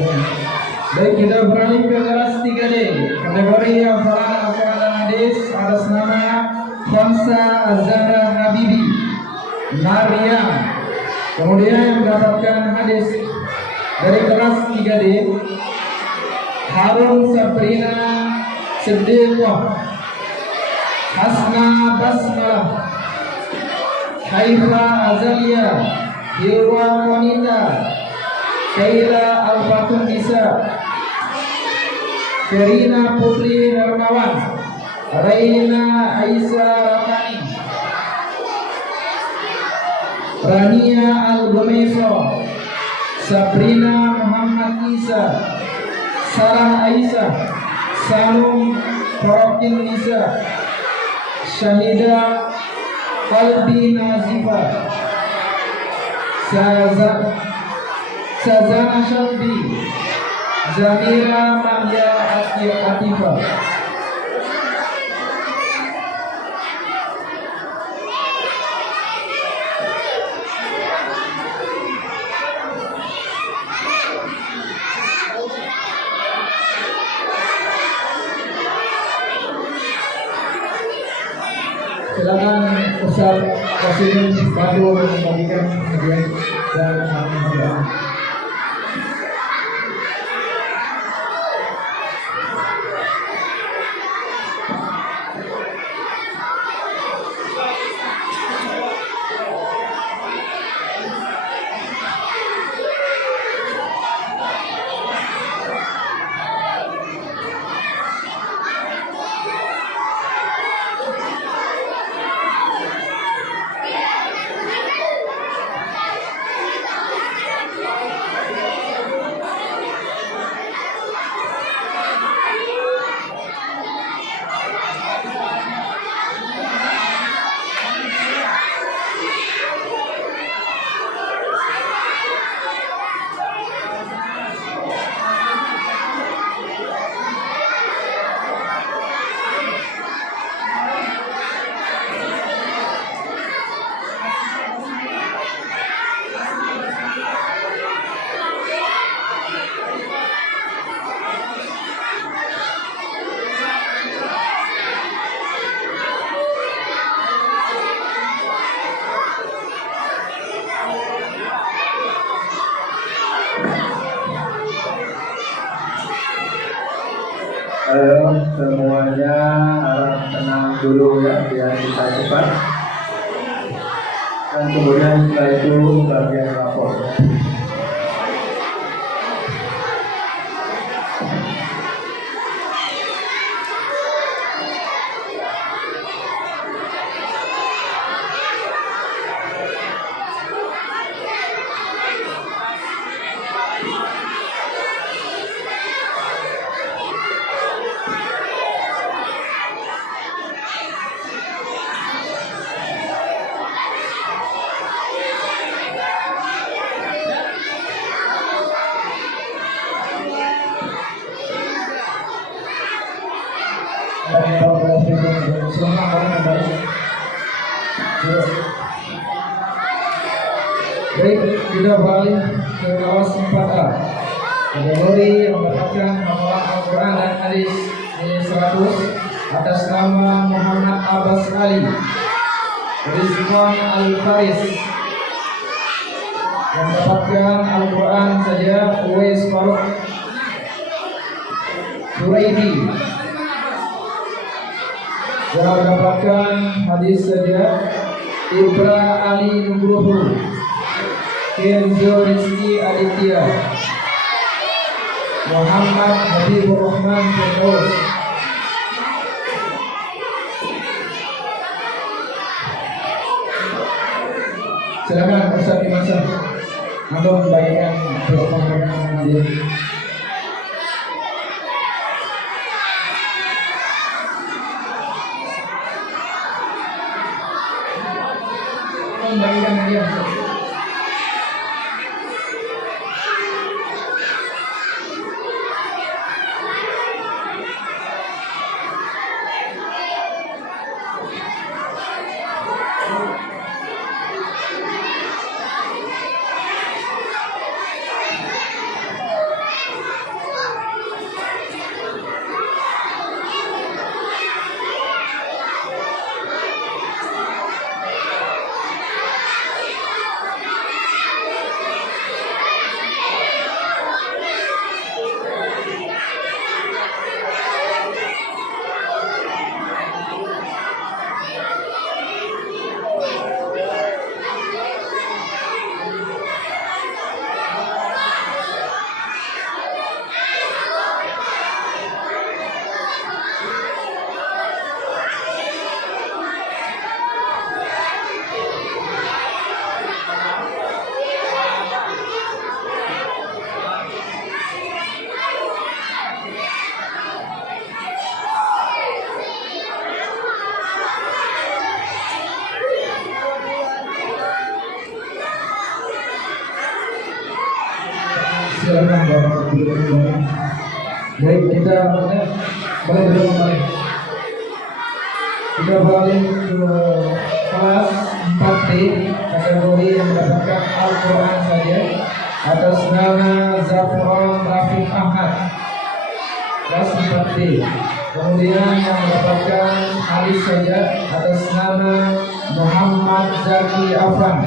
Baik, kita beralih ke kelas 3D. Kategori hafalan Al-Quran dan Hadis atas nama Khamsa Azhara Habibi Maryam. Kemudian yang mendapatkan hadis dari kelas 3D Harun Sabrina Siddiqah, Hasna Basmalah, Haifa Azalia, Hilwa Wanita, Kaila Al-Fatun Nisa, Verina Putri Hermawan, Raina Aisyah Ramani, Rania Al-Gomeso, Sabrina Muhammad Isa, Sarah Aisyah, Salum Farokin Nisa, Syahida Qalbi Nazifa, Sazana Shalbi, Zamira Mahya Atifah. Silakan Ustaz Qasim Badu membagikan hadiah dan alhamdulillah. Semuanya harap tenang dulu ya, biar kita cepat. Dan kemudian setelah itu bagian rapor. Baik, kita beralih ke kelas 4A. Kategori yang mendapatkan hafalan Al-Quran dan Hadis ini 100 atas nama Muhammad Abbas Ali, Rizwan Al-Faris. Yang mendapatkan Al-Quran saja Uwais Faruk Suraidi. Yang mendapatkan hadis saja Ibra Ali Nugroho, Kenzo Rizki Aditya, Muhammad Habibur Rahman Firdaus. Silakan Ustaz Dimasa untuk membagikan pemahaman dia. Membagikan dia. Silakan Bapak duduk kembali. Baik, kita boleh duduk kembali. Kita balik ke kelas 4D, kategori yang mendapatkan Al-Quran saja, atas nama Zafran Rafiq Ahmad, kelas 4D. Kemudian yang mendapatkan hadis saja, atas nama Muhammad Zaki Afan.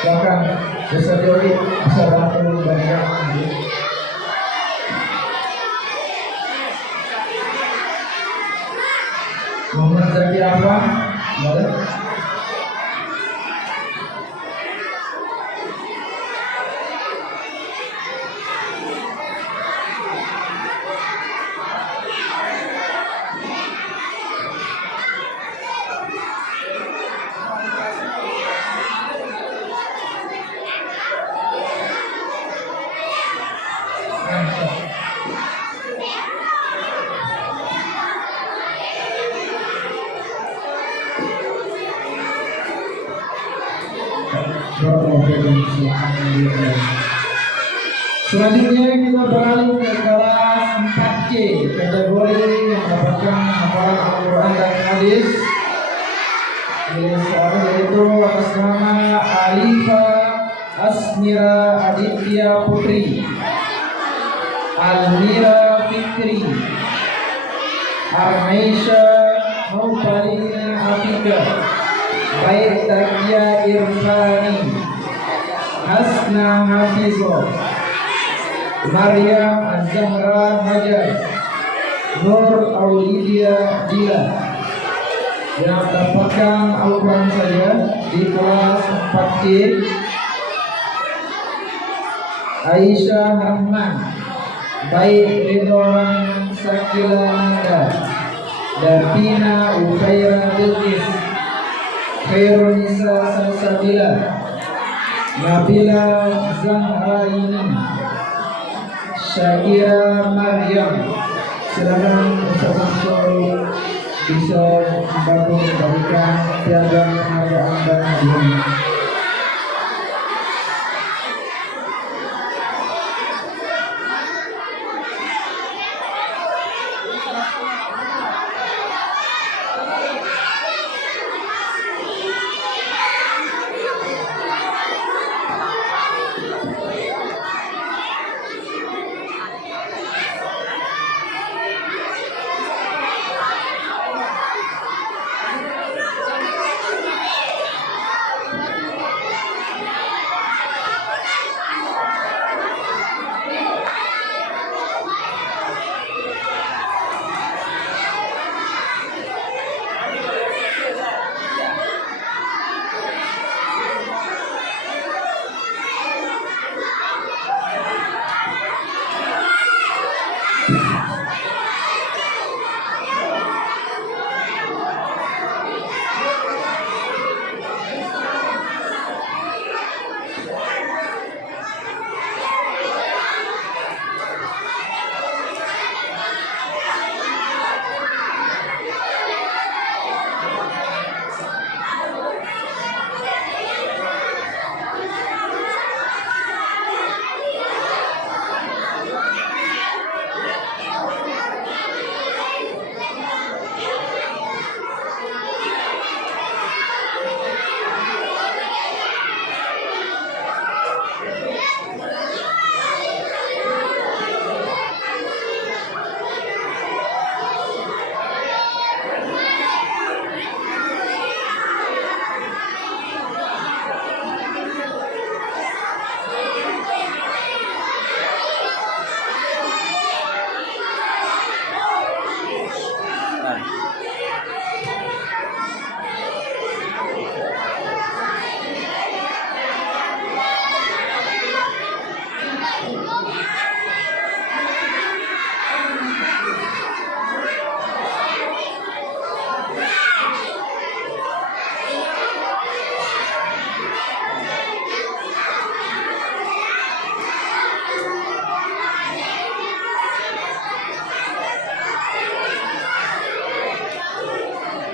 Bahkan bisa jadi bisa bantu banyak. Muhammad Zaki Afan, boleh? Selanjutnya kita beralih ke kelas 4C, kategori yang mendapatkan hafalan Al-Quran dan hadis. Yaitu atas nama Alifa Asmira Aditya Putri, Almira Fikri, Armaisha Maupalina Afika, Baik Takia Irfani, Hasna Hafizo, Maryam Az-Zahra Hajar, Nur Aulidia Dila. Yang mendapatkan Al-Quran saja di kelas 4C, Aisyah Rahman, Baik Ridwan Sakila Nanda, Davina Ufaira Bilqis, Khairunisa Salsabila, Nabila Zahraini, Syakira Maryam. Silakan Ustaz Samsul bisa membantu memberikan piagam penghargaan dan hadiah.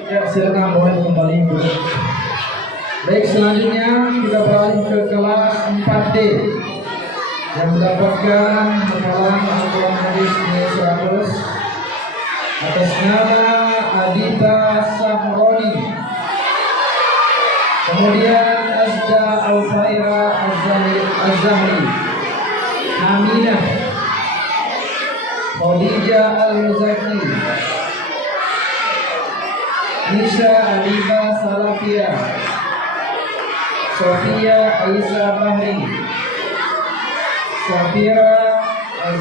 Ya, silakan boleh kembali duduk. Baik, selanjutnya kita beralih ke kelas 4D yang mendapatkan hafalan Al-Quran hadis nilai 100 atas nama Adita Sahroni. Kemudian Azda Al-Faira Az-Zahri, Aminah, Khadijah Al-Muzaki, Nisha Aliba Salafia, Sofia Aisyah Bahri, Safira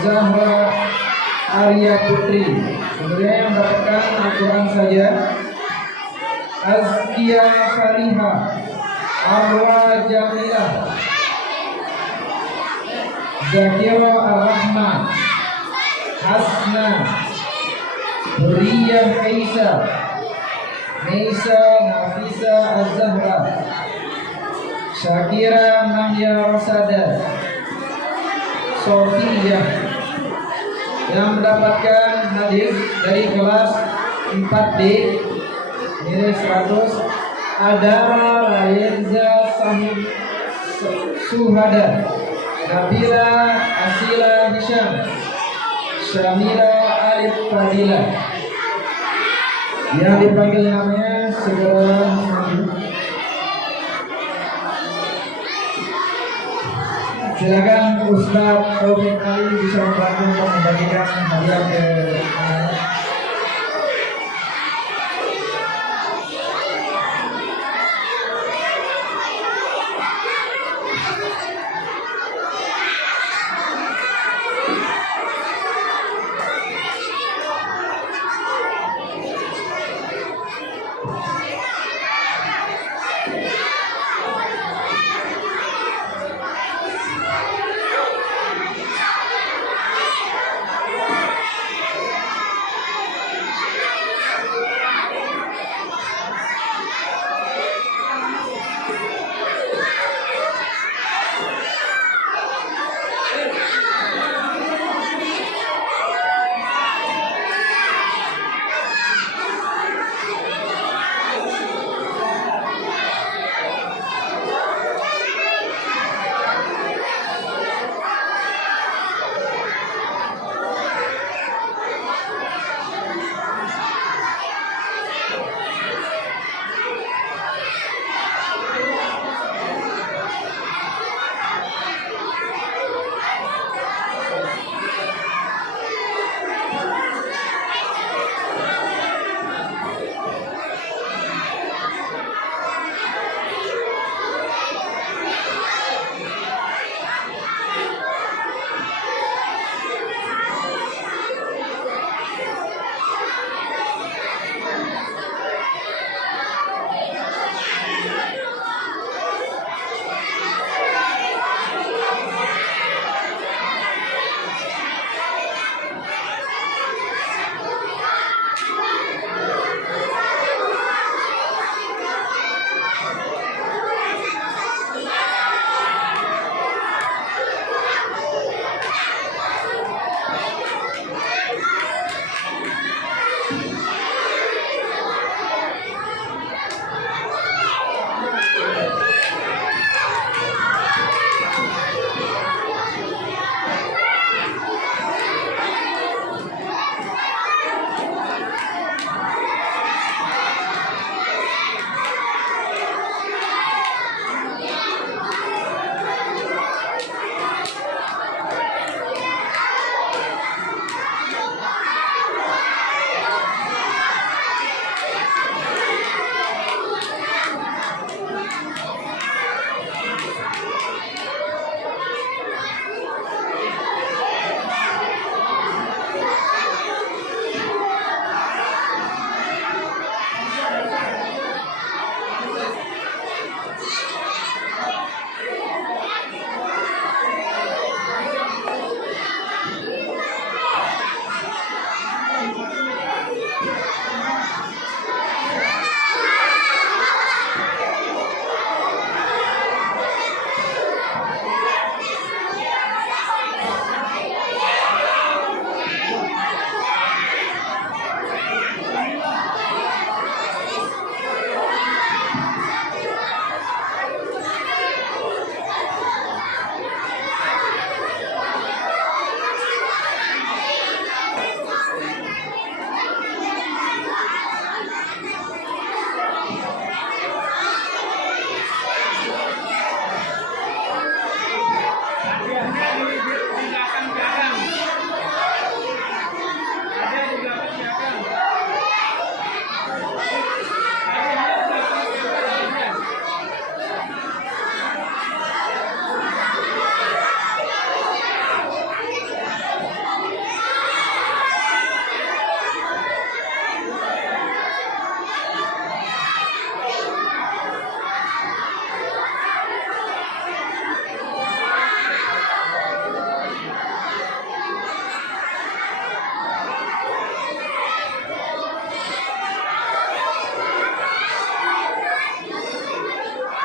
Zahra Arya Putri. Kemudian yang mendapatkan Al-Quran saja Azkia Fariha, Arwa Jamilah, Zakira Ar-Rahman, Hasna, Huriyah Kaisa, Neisa Nafisa Az-Zahra, Syakira Mahya Rosada, Sofiyah. Yang mendapatkan hadis dari kelas 4D nilai 100 Adara Rayenza Sahib Suhada, Nabila Asila Hisham, Syamila Alif Fadila. Yang dipanggil namanya segera maju. Silakan Ustaz Taufik Ali bisa membantu untuk membagikan hadiah ke anak-anak.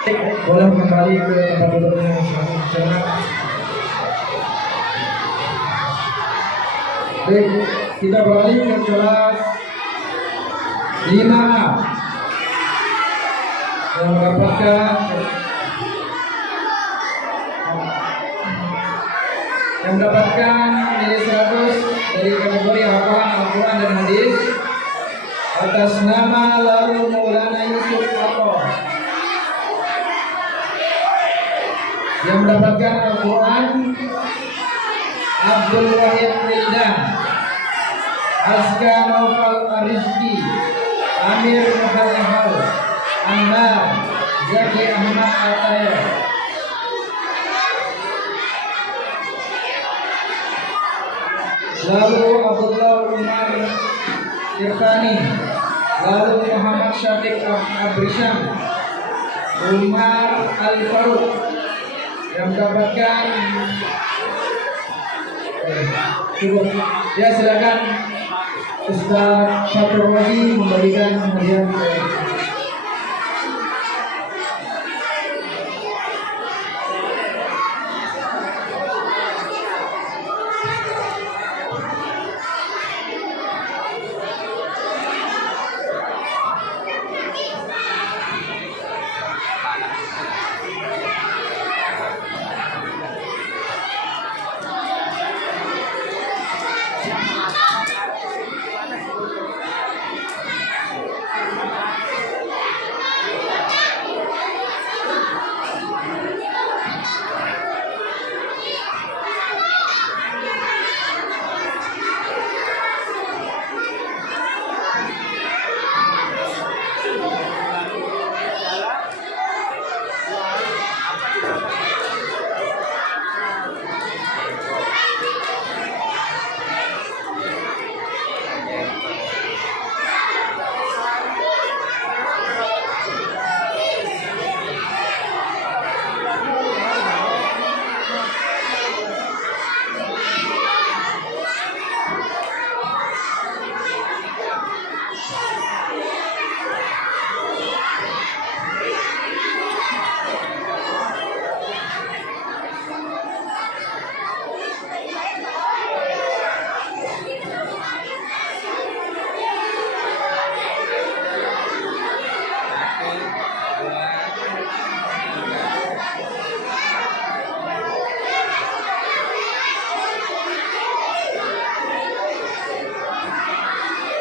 Boleh kembali ke tempat duduknya masing-masing. Baik, kita beralih ke kelas 5A yang mendapatkan nilai 100 dari kategori hafalan Al-Quran dan hadis atas nama Lalu Maulana Yusuf Fakoh. Yang mendapatkan Al-Quran Abdul Wahid Wildan, Azka Naufal Arizki, Amir Muhammad Ammar, Zaki Ahmad Ataya. Lalu Abdullah Umar Irfani, lalu Muhammad Syafiq Abrisham, Umar Al-Faruq. Yang mendapatkan cukup. Ya, silakan Ustaz Fatur Razi memberikan hadiah.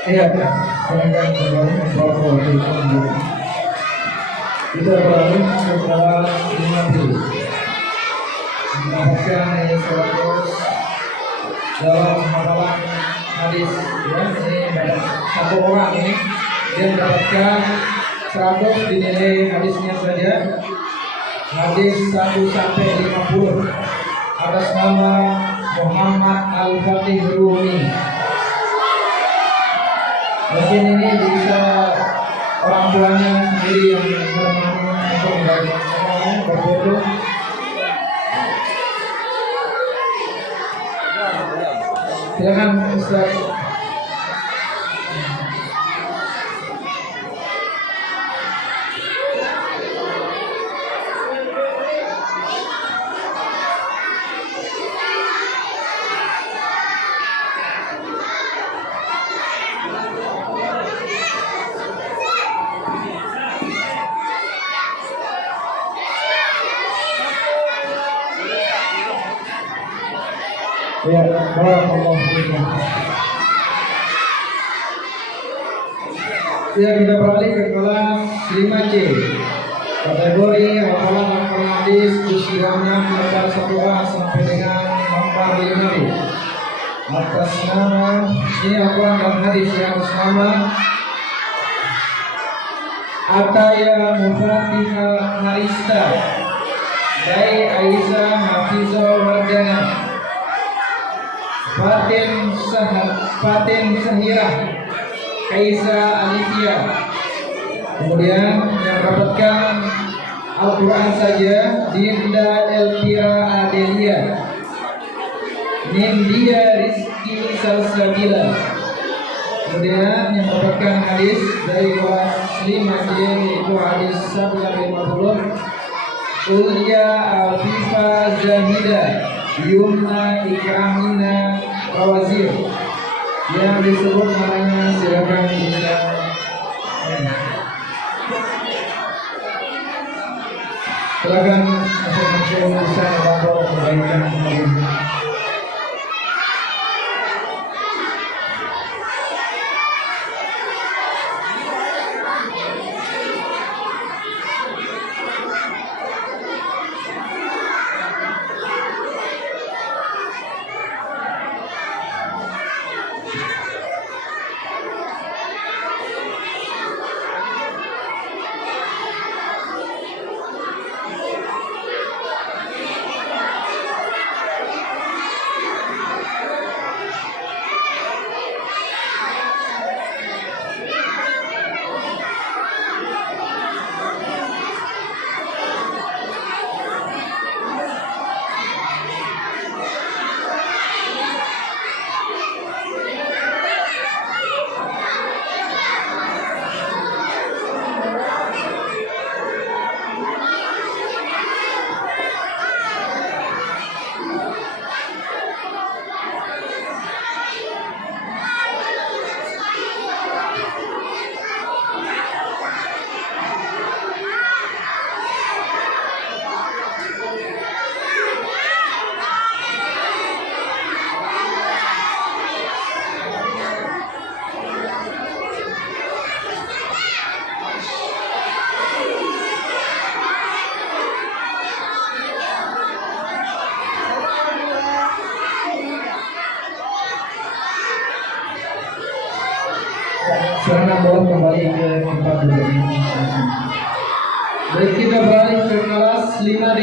Iya, silakan kembali beberapa waktu itu. Kita beralih ke kelas 50. Mendapatkan nilai 100 dalam hafalan hadis. Ya, ini banyak satu orang ini dia mendapatkan 100 dinilai hadisnya saja. Hadis 1 sampai 50 atas nama Muhammad Al-Fatih Rumi. Mungkin ini bisa orang tuanya sendiri yang bermanu untuk berfoto. Silakan Ustaz. Ya, barakallahu fiikum. Ya, kita beralih ke kelas 5C. Kategori hafalan Al-Quran hadis usianya lembar 1A sampai dengan lembar 5. Atas nama ini Al-Quran dan hadis yang atas nama Ataya Mufatihah Harista Dai Aisyah Hafizah Wardana Fatin Sahirah Kaisa Alifia. Kemudian yang mendapatkan Al-Quran saja Dinda Elvira Adelia, Nindia Rizki Salsabila. Kemudian yang mendapatkan mendapatkan hadis dari kelas 5C, yaitu hadis 150. Ulya Afifa Zahida Yumna Ikramina Rawazir, yang disebut namanya, silakan bisa. Silakan masing-masing bisa membantu kebaikan ini. Sekarang boleh kembali ke tempat duduknya. Baik, kita beralih ke kelas 5D,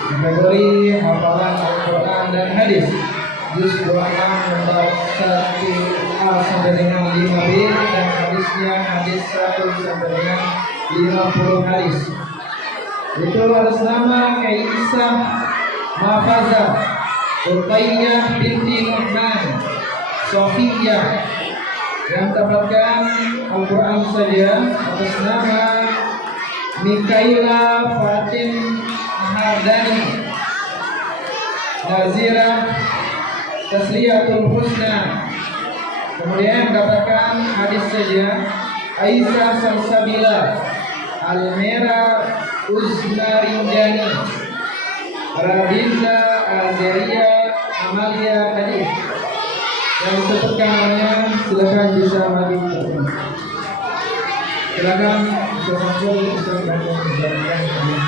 kategori hafalan Al-Quran dan hadis. Juz 26 nomor 1A sampai dengan 5B, dan hadisnya hadis 1 sampai dengan 50 hadis. Itu atas nama Kaisah Mahfazah Uqayyah binti Nu'man Sofiyah, yang dapatkan Al-Quran saja atas nama Mikaila Fatim Hardani Nazira Tasliyatul Husna. Kemudian dapatkan hadis saja Aisyah Salsabila Almera Uznarinjani Radinda Azaria Amalia Hadis. Yang disebutkan namanya, silakan bisa maju. Silakan bisa masuk, bisa membantu menjelaskan.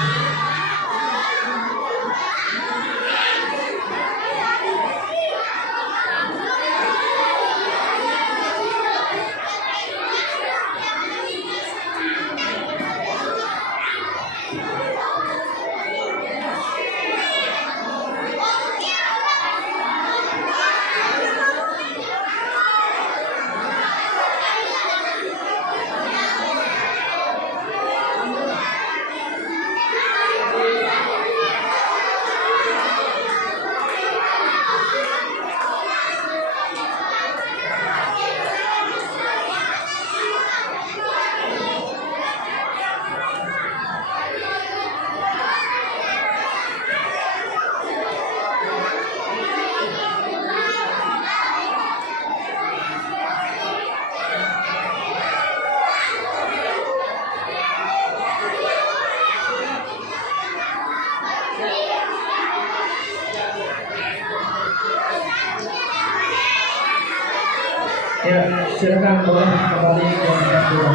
Ya, silakan boleh kembali ke tempat duduk.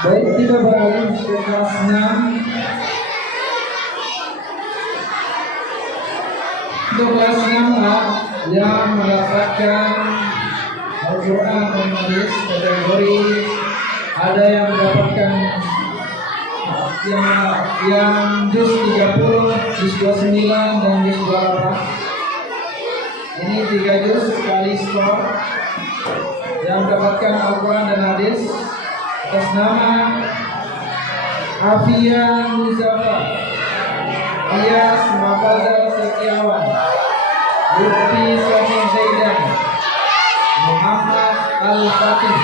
Baik, kita beralih ke kelas 6. Untuk kelas 6A yang mendapatkan Al-Quran dan hadis kategori, ada yang mendapatkan yang juz 30, juz 29 dan juz 28. Ini 3 juz sekali skor. Yang mendapatkan Al-Quran dan hadis atas nama Afia Muzaffar, Iyas Mahfazah Setiawan, Lutfi Sani Zaidan, Muhammad Al-Fatih,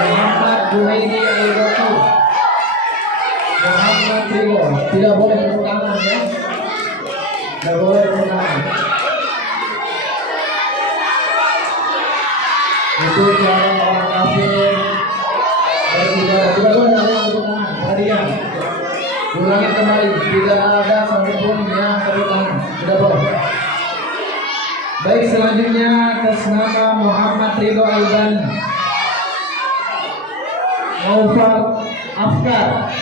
Muhammad Junaidi Al-Ghafur, Muhammad Ridho. Tidak boleh tepuk tangan ya. Tidak boleh tepuk tangan. Itu cara orang kafir beribadah. Tidak boleh ada yang tepuk tangan. Perhatikan. Ulangi kembali. Tidak ada satupun yang tepuk tangan. Tidak boleh. Baik, selanjutnya atas nama Muhammad Ridho Albani, Naufal Afkar,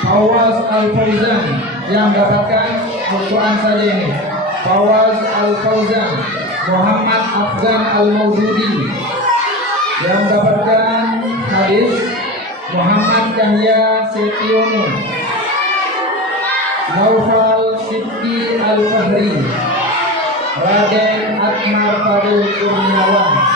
Fawaz Al-Fauzan yang mendapatkan Al-Quran saja ini. Fawaz Al-Fauzan, Muhammad Afgan Al-Maududi yang mendapatkan hadis. Muhammad Yahya Setiono, Naufal Sidki Al-Fahri, Raden Akmar Fadil Kurniawan.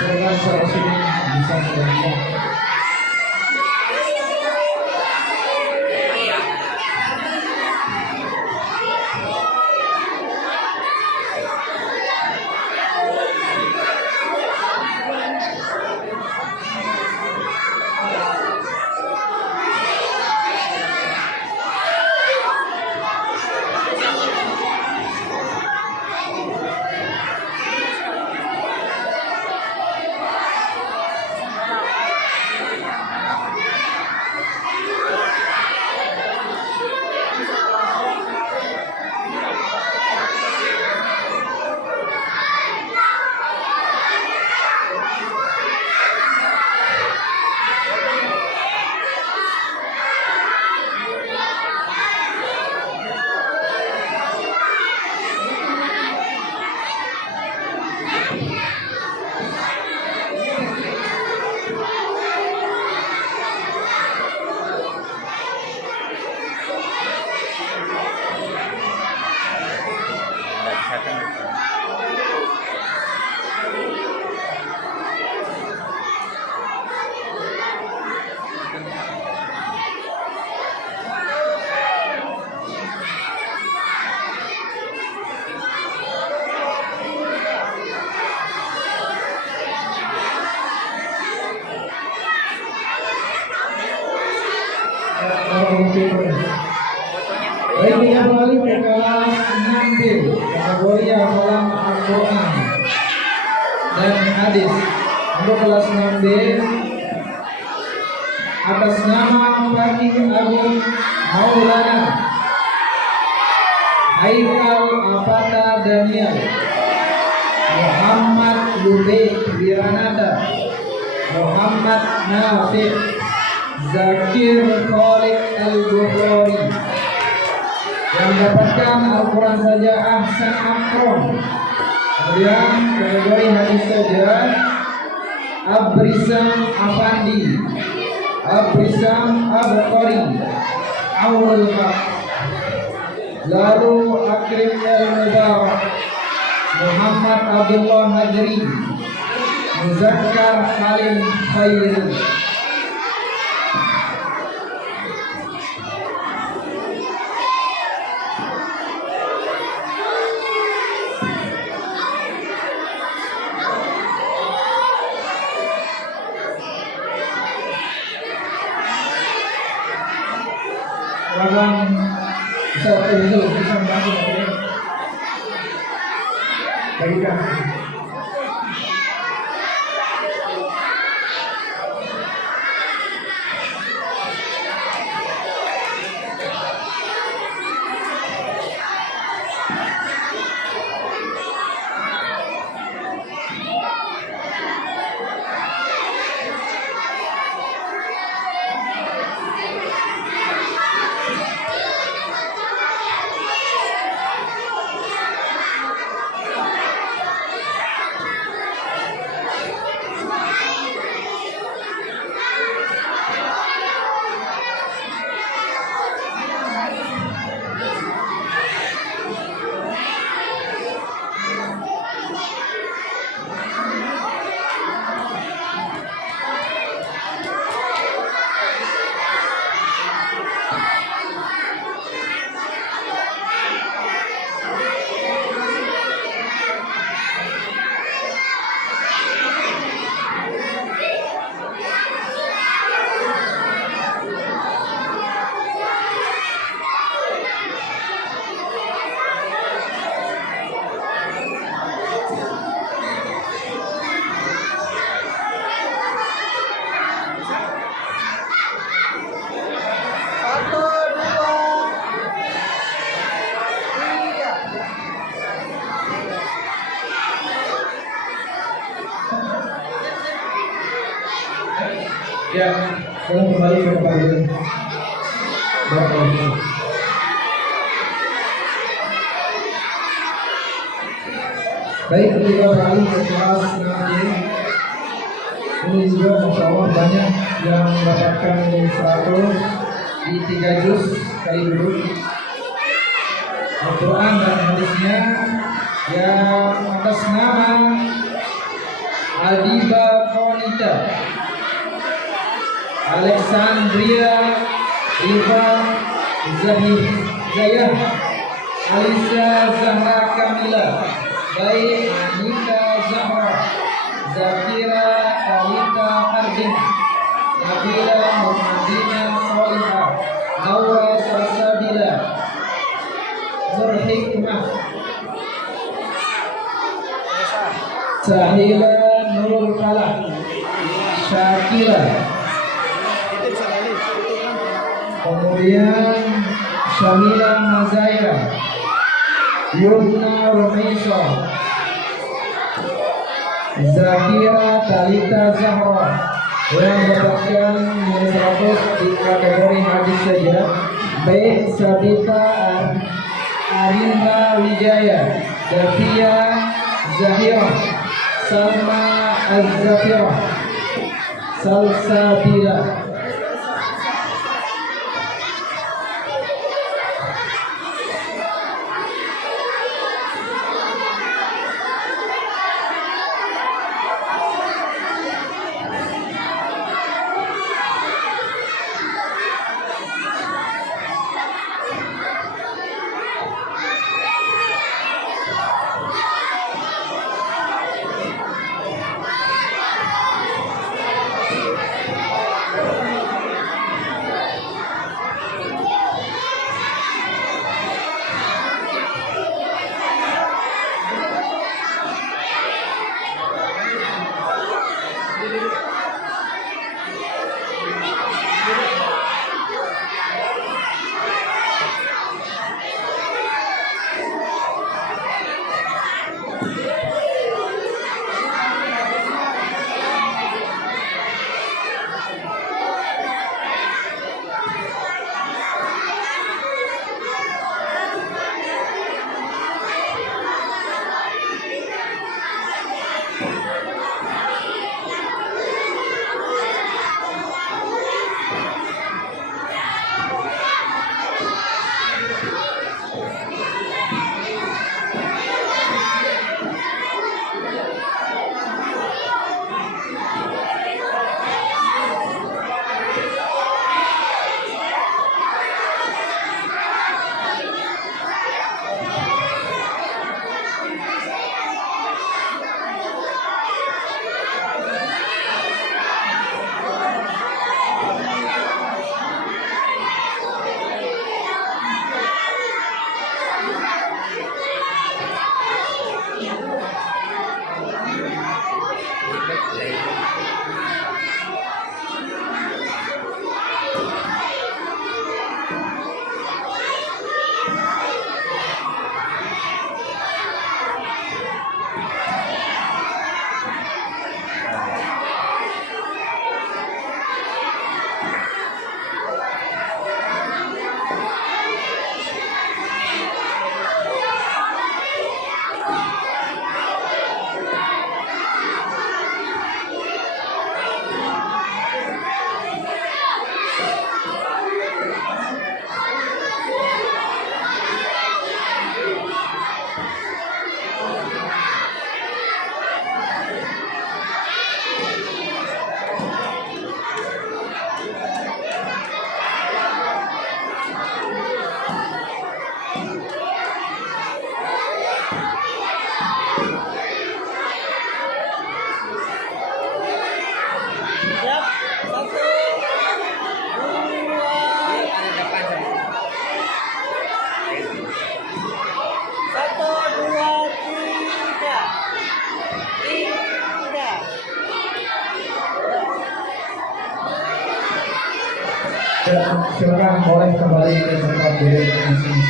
Silakan Pak Sini bisa mendengar. Baik, kita kembali ke kelas 6B, kategori hafalan Al-Quran dan hadis. Untuk kelas 6B, atas nama Fakih Agung Maulana Haikal Afata Daniel, Muhammad Lubeik Wiranata, Muhammad Nafiq Zakir Khalid Al-Bukhari yang mendapatkan Al-Quran saja Ahsan Akron. Kemudian kategori hadis saja Abrisam Afandi, Abrisam Abqari, Aulul Haq. Lalu Akrim Al-Mubarak, Muhammad Abdullah Hadri, Muzakkar Halim Khairi. Silakan bisa bisa membantu bagikan. Ya, saya kembali ke tempat ini. Baik, kita beralih ke kelas 6D. Ini juga Masya Allah banyak yang mendapatkan nilai 100 di 3 juz sekali duduk. Al-Quran dan hadisnya yang atas nama Adiba Konita Alexandria Riva Zayah Alisa Zahra Kamila Baik Anita Zahra Zakira Alita Hardin Nabila Muhammadina Solihah Naura Salsabila Nur Hikmah Sahila Nurul Falah Syakila, kemudian Syamila Mazaira, Yumna Rumisa, Zakira Talita Zahra yang mendapatkan nilai 100 di kategori hadis saja. Baik Sabita Arinda Wijaya, Zafia Zahira, Salma Az-Zafira, Salsabila. Silakan boleh kembali ke tempat duduk masing-masing.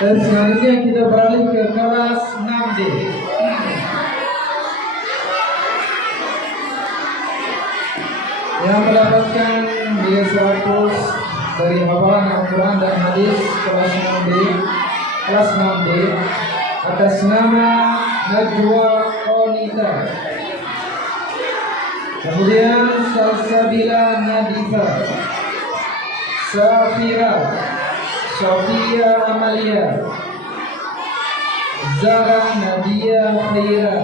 Dan selanjutnya kita beralih ke kelas 6D. Yang mendapatkan nilai 100 dari hafalan Al-Quran dan hadis kelas 6D atas nama Najwa Qonita. Kemudian Salsabila Nadifa, Safira, Sofia Amalia, Zara Nadia Khaira.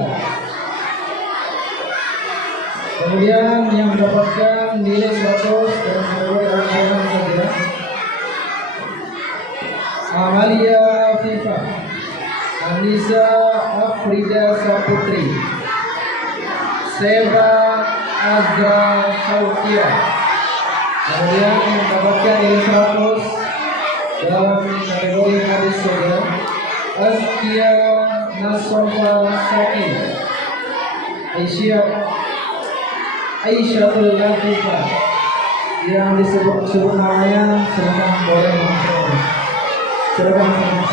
Kemudian yang mendapatkan nilai 100 dalam kategori Al-Quran saja, Amalia Afifa, Anissa Afrida Saputri, Seva Azra Saukia. Kemudian yang mendapatkan nilai 100 dalam kategori hadis saja, Askia Nasofa Saki, Aisyah Latifah. Yang disebut namanya silakan boleh masuk. Silakan masuk.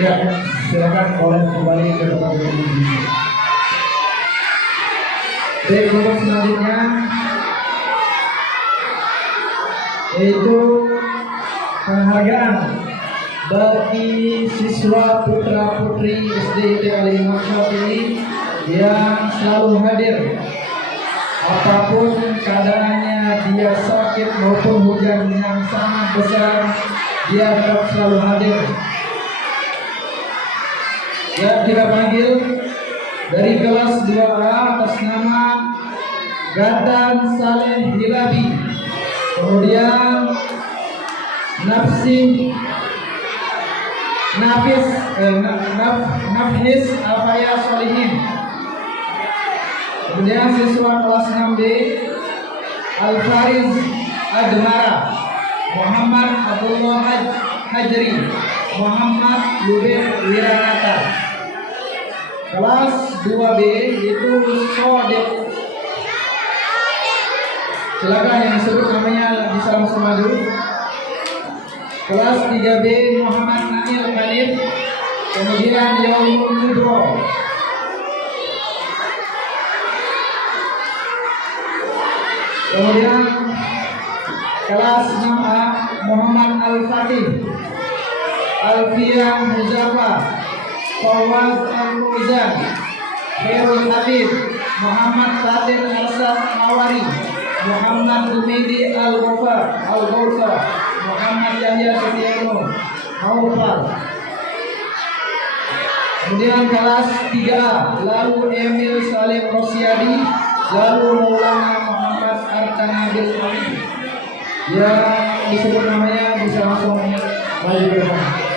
Ya, silakan boleh kembali ke tempat berdiri. Baik, untuk selanjutnya yaitu penghargaan bagi siswa putra putri SD Al-Imam Syafi'i yang selalu hadir apapun keadaannya, dia sakit maupun hujan yang sangat besar, dia tetap selalu hadir. Ya, kita panggil dari kelas 2A atas nama Gadan Saleh Hilabi, kemudian Nafis Afaya Solihin, kemudian siswa kelas 6B Al-Fariz Admara, Muhammad Abdullah Hajri, Muhammad Lubet Wiranata. Kelas 2B itu Sodek. Silakan yang disebut namanya bisa langsung maju. Kelas 3B Muhammad Nail Khalid, kemudian Yaumul Nudro. Kemudian kelas 6A Muhammad Al-Fatih, Alfian Muzaffar, Fawaz Al-Muzan, Khairul Habib, Muhammad Fadil Hasan Mawari, Muhammad Humidi Al-Ghafar, Muhammad Yahya Setiano, Maufal. Kemudian kelas 3A lalu Emil Salim Rosyadi, lalu Maulana Muhammad Artanabil Ali. Yang disebut namanya bisa langsung maju ke depan.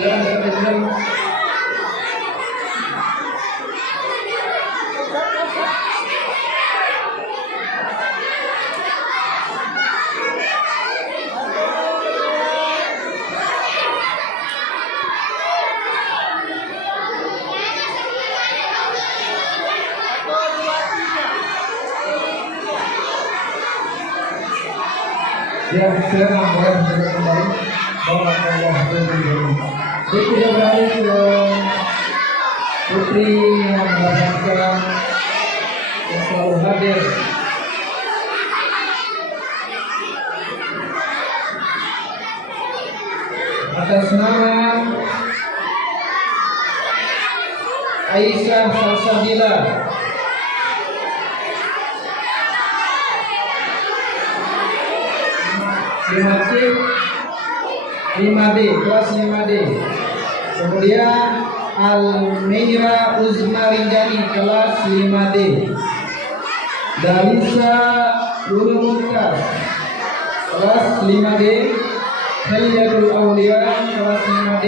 Silakan sampai sini. Ya, silakan boleh mencoba kembali. Barakallahu fiikum. Putri yang berada ke putri yang mendapatkan yang selalu hadir. Atas nama Aisyah Salsabila Lima D, kelas 5D. Kemudian Almeira Uzma Rinjani, kelas 5D. Dalisa Ulumukas, kelas 5D. Heliyatul Aulia, kelas 5D.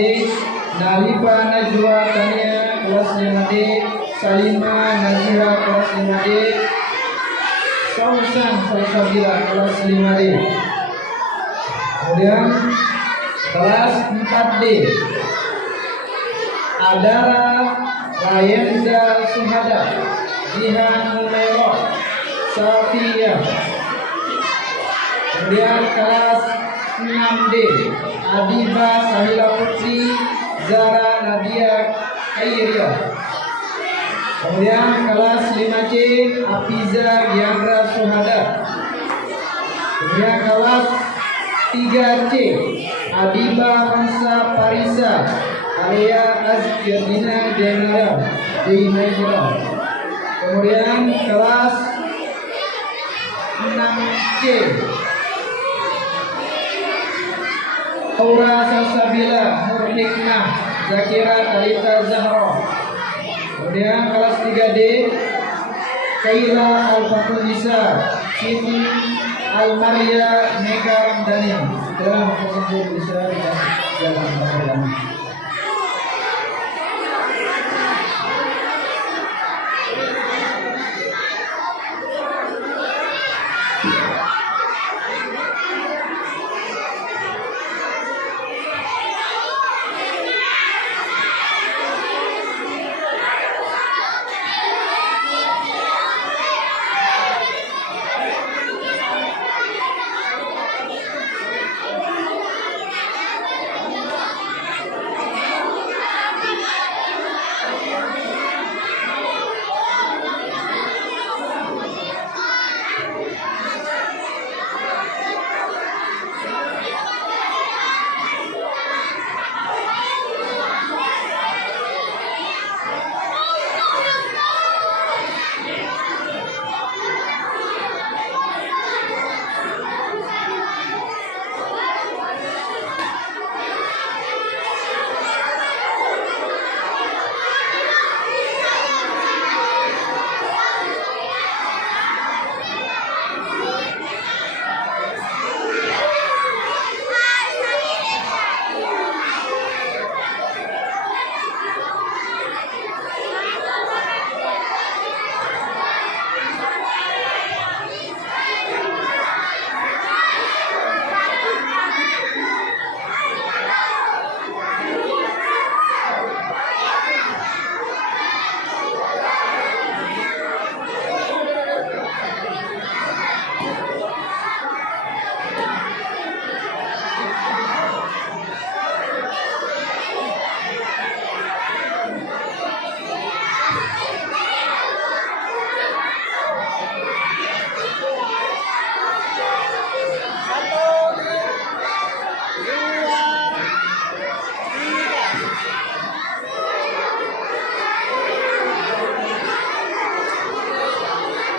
Nalifa Najwa Tania, kelas 5D. Salima Nazira, kelas 5D. Sausan Salsabila, kelas 5D. Kemudian kelas 4D Adara Rayenza Suhada, Jihan Umairah, Safiyah. Kemudian kelas 6D Adiba Sahila Putri, Zara Nadia Khairiyah. Kemudian kelas 5C Afiza Giandra Suhada. Kemudian kelas 3C Adiba Hansa Parisa Alia Azkirdina Jainara. Kemudian kelas 6C Aura Salsabila Nur Hikmah Zakira Talita Zahra. Kemudian kelas 3D Kaila Al-Fatul Nisa Siti Al-Maria Mega Ramdhani. Setelah tersebut bisa jalan perjalanan.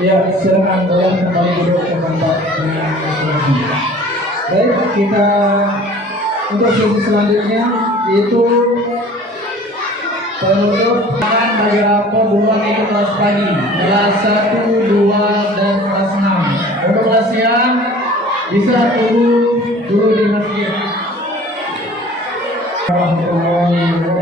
Ya, silakan kalian kembali duduk ke tempat dengan masing-masing. Baik, kita untuk sesi selanjutnya yaitu penutup bagi rapor duluan itu kelas pagi, kelas 1, 2, dan kelas 6. Untuk kelas siang bisa tunggu dulu di masjid. warahmatullahi wabarakatuh.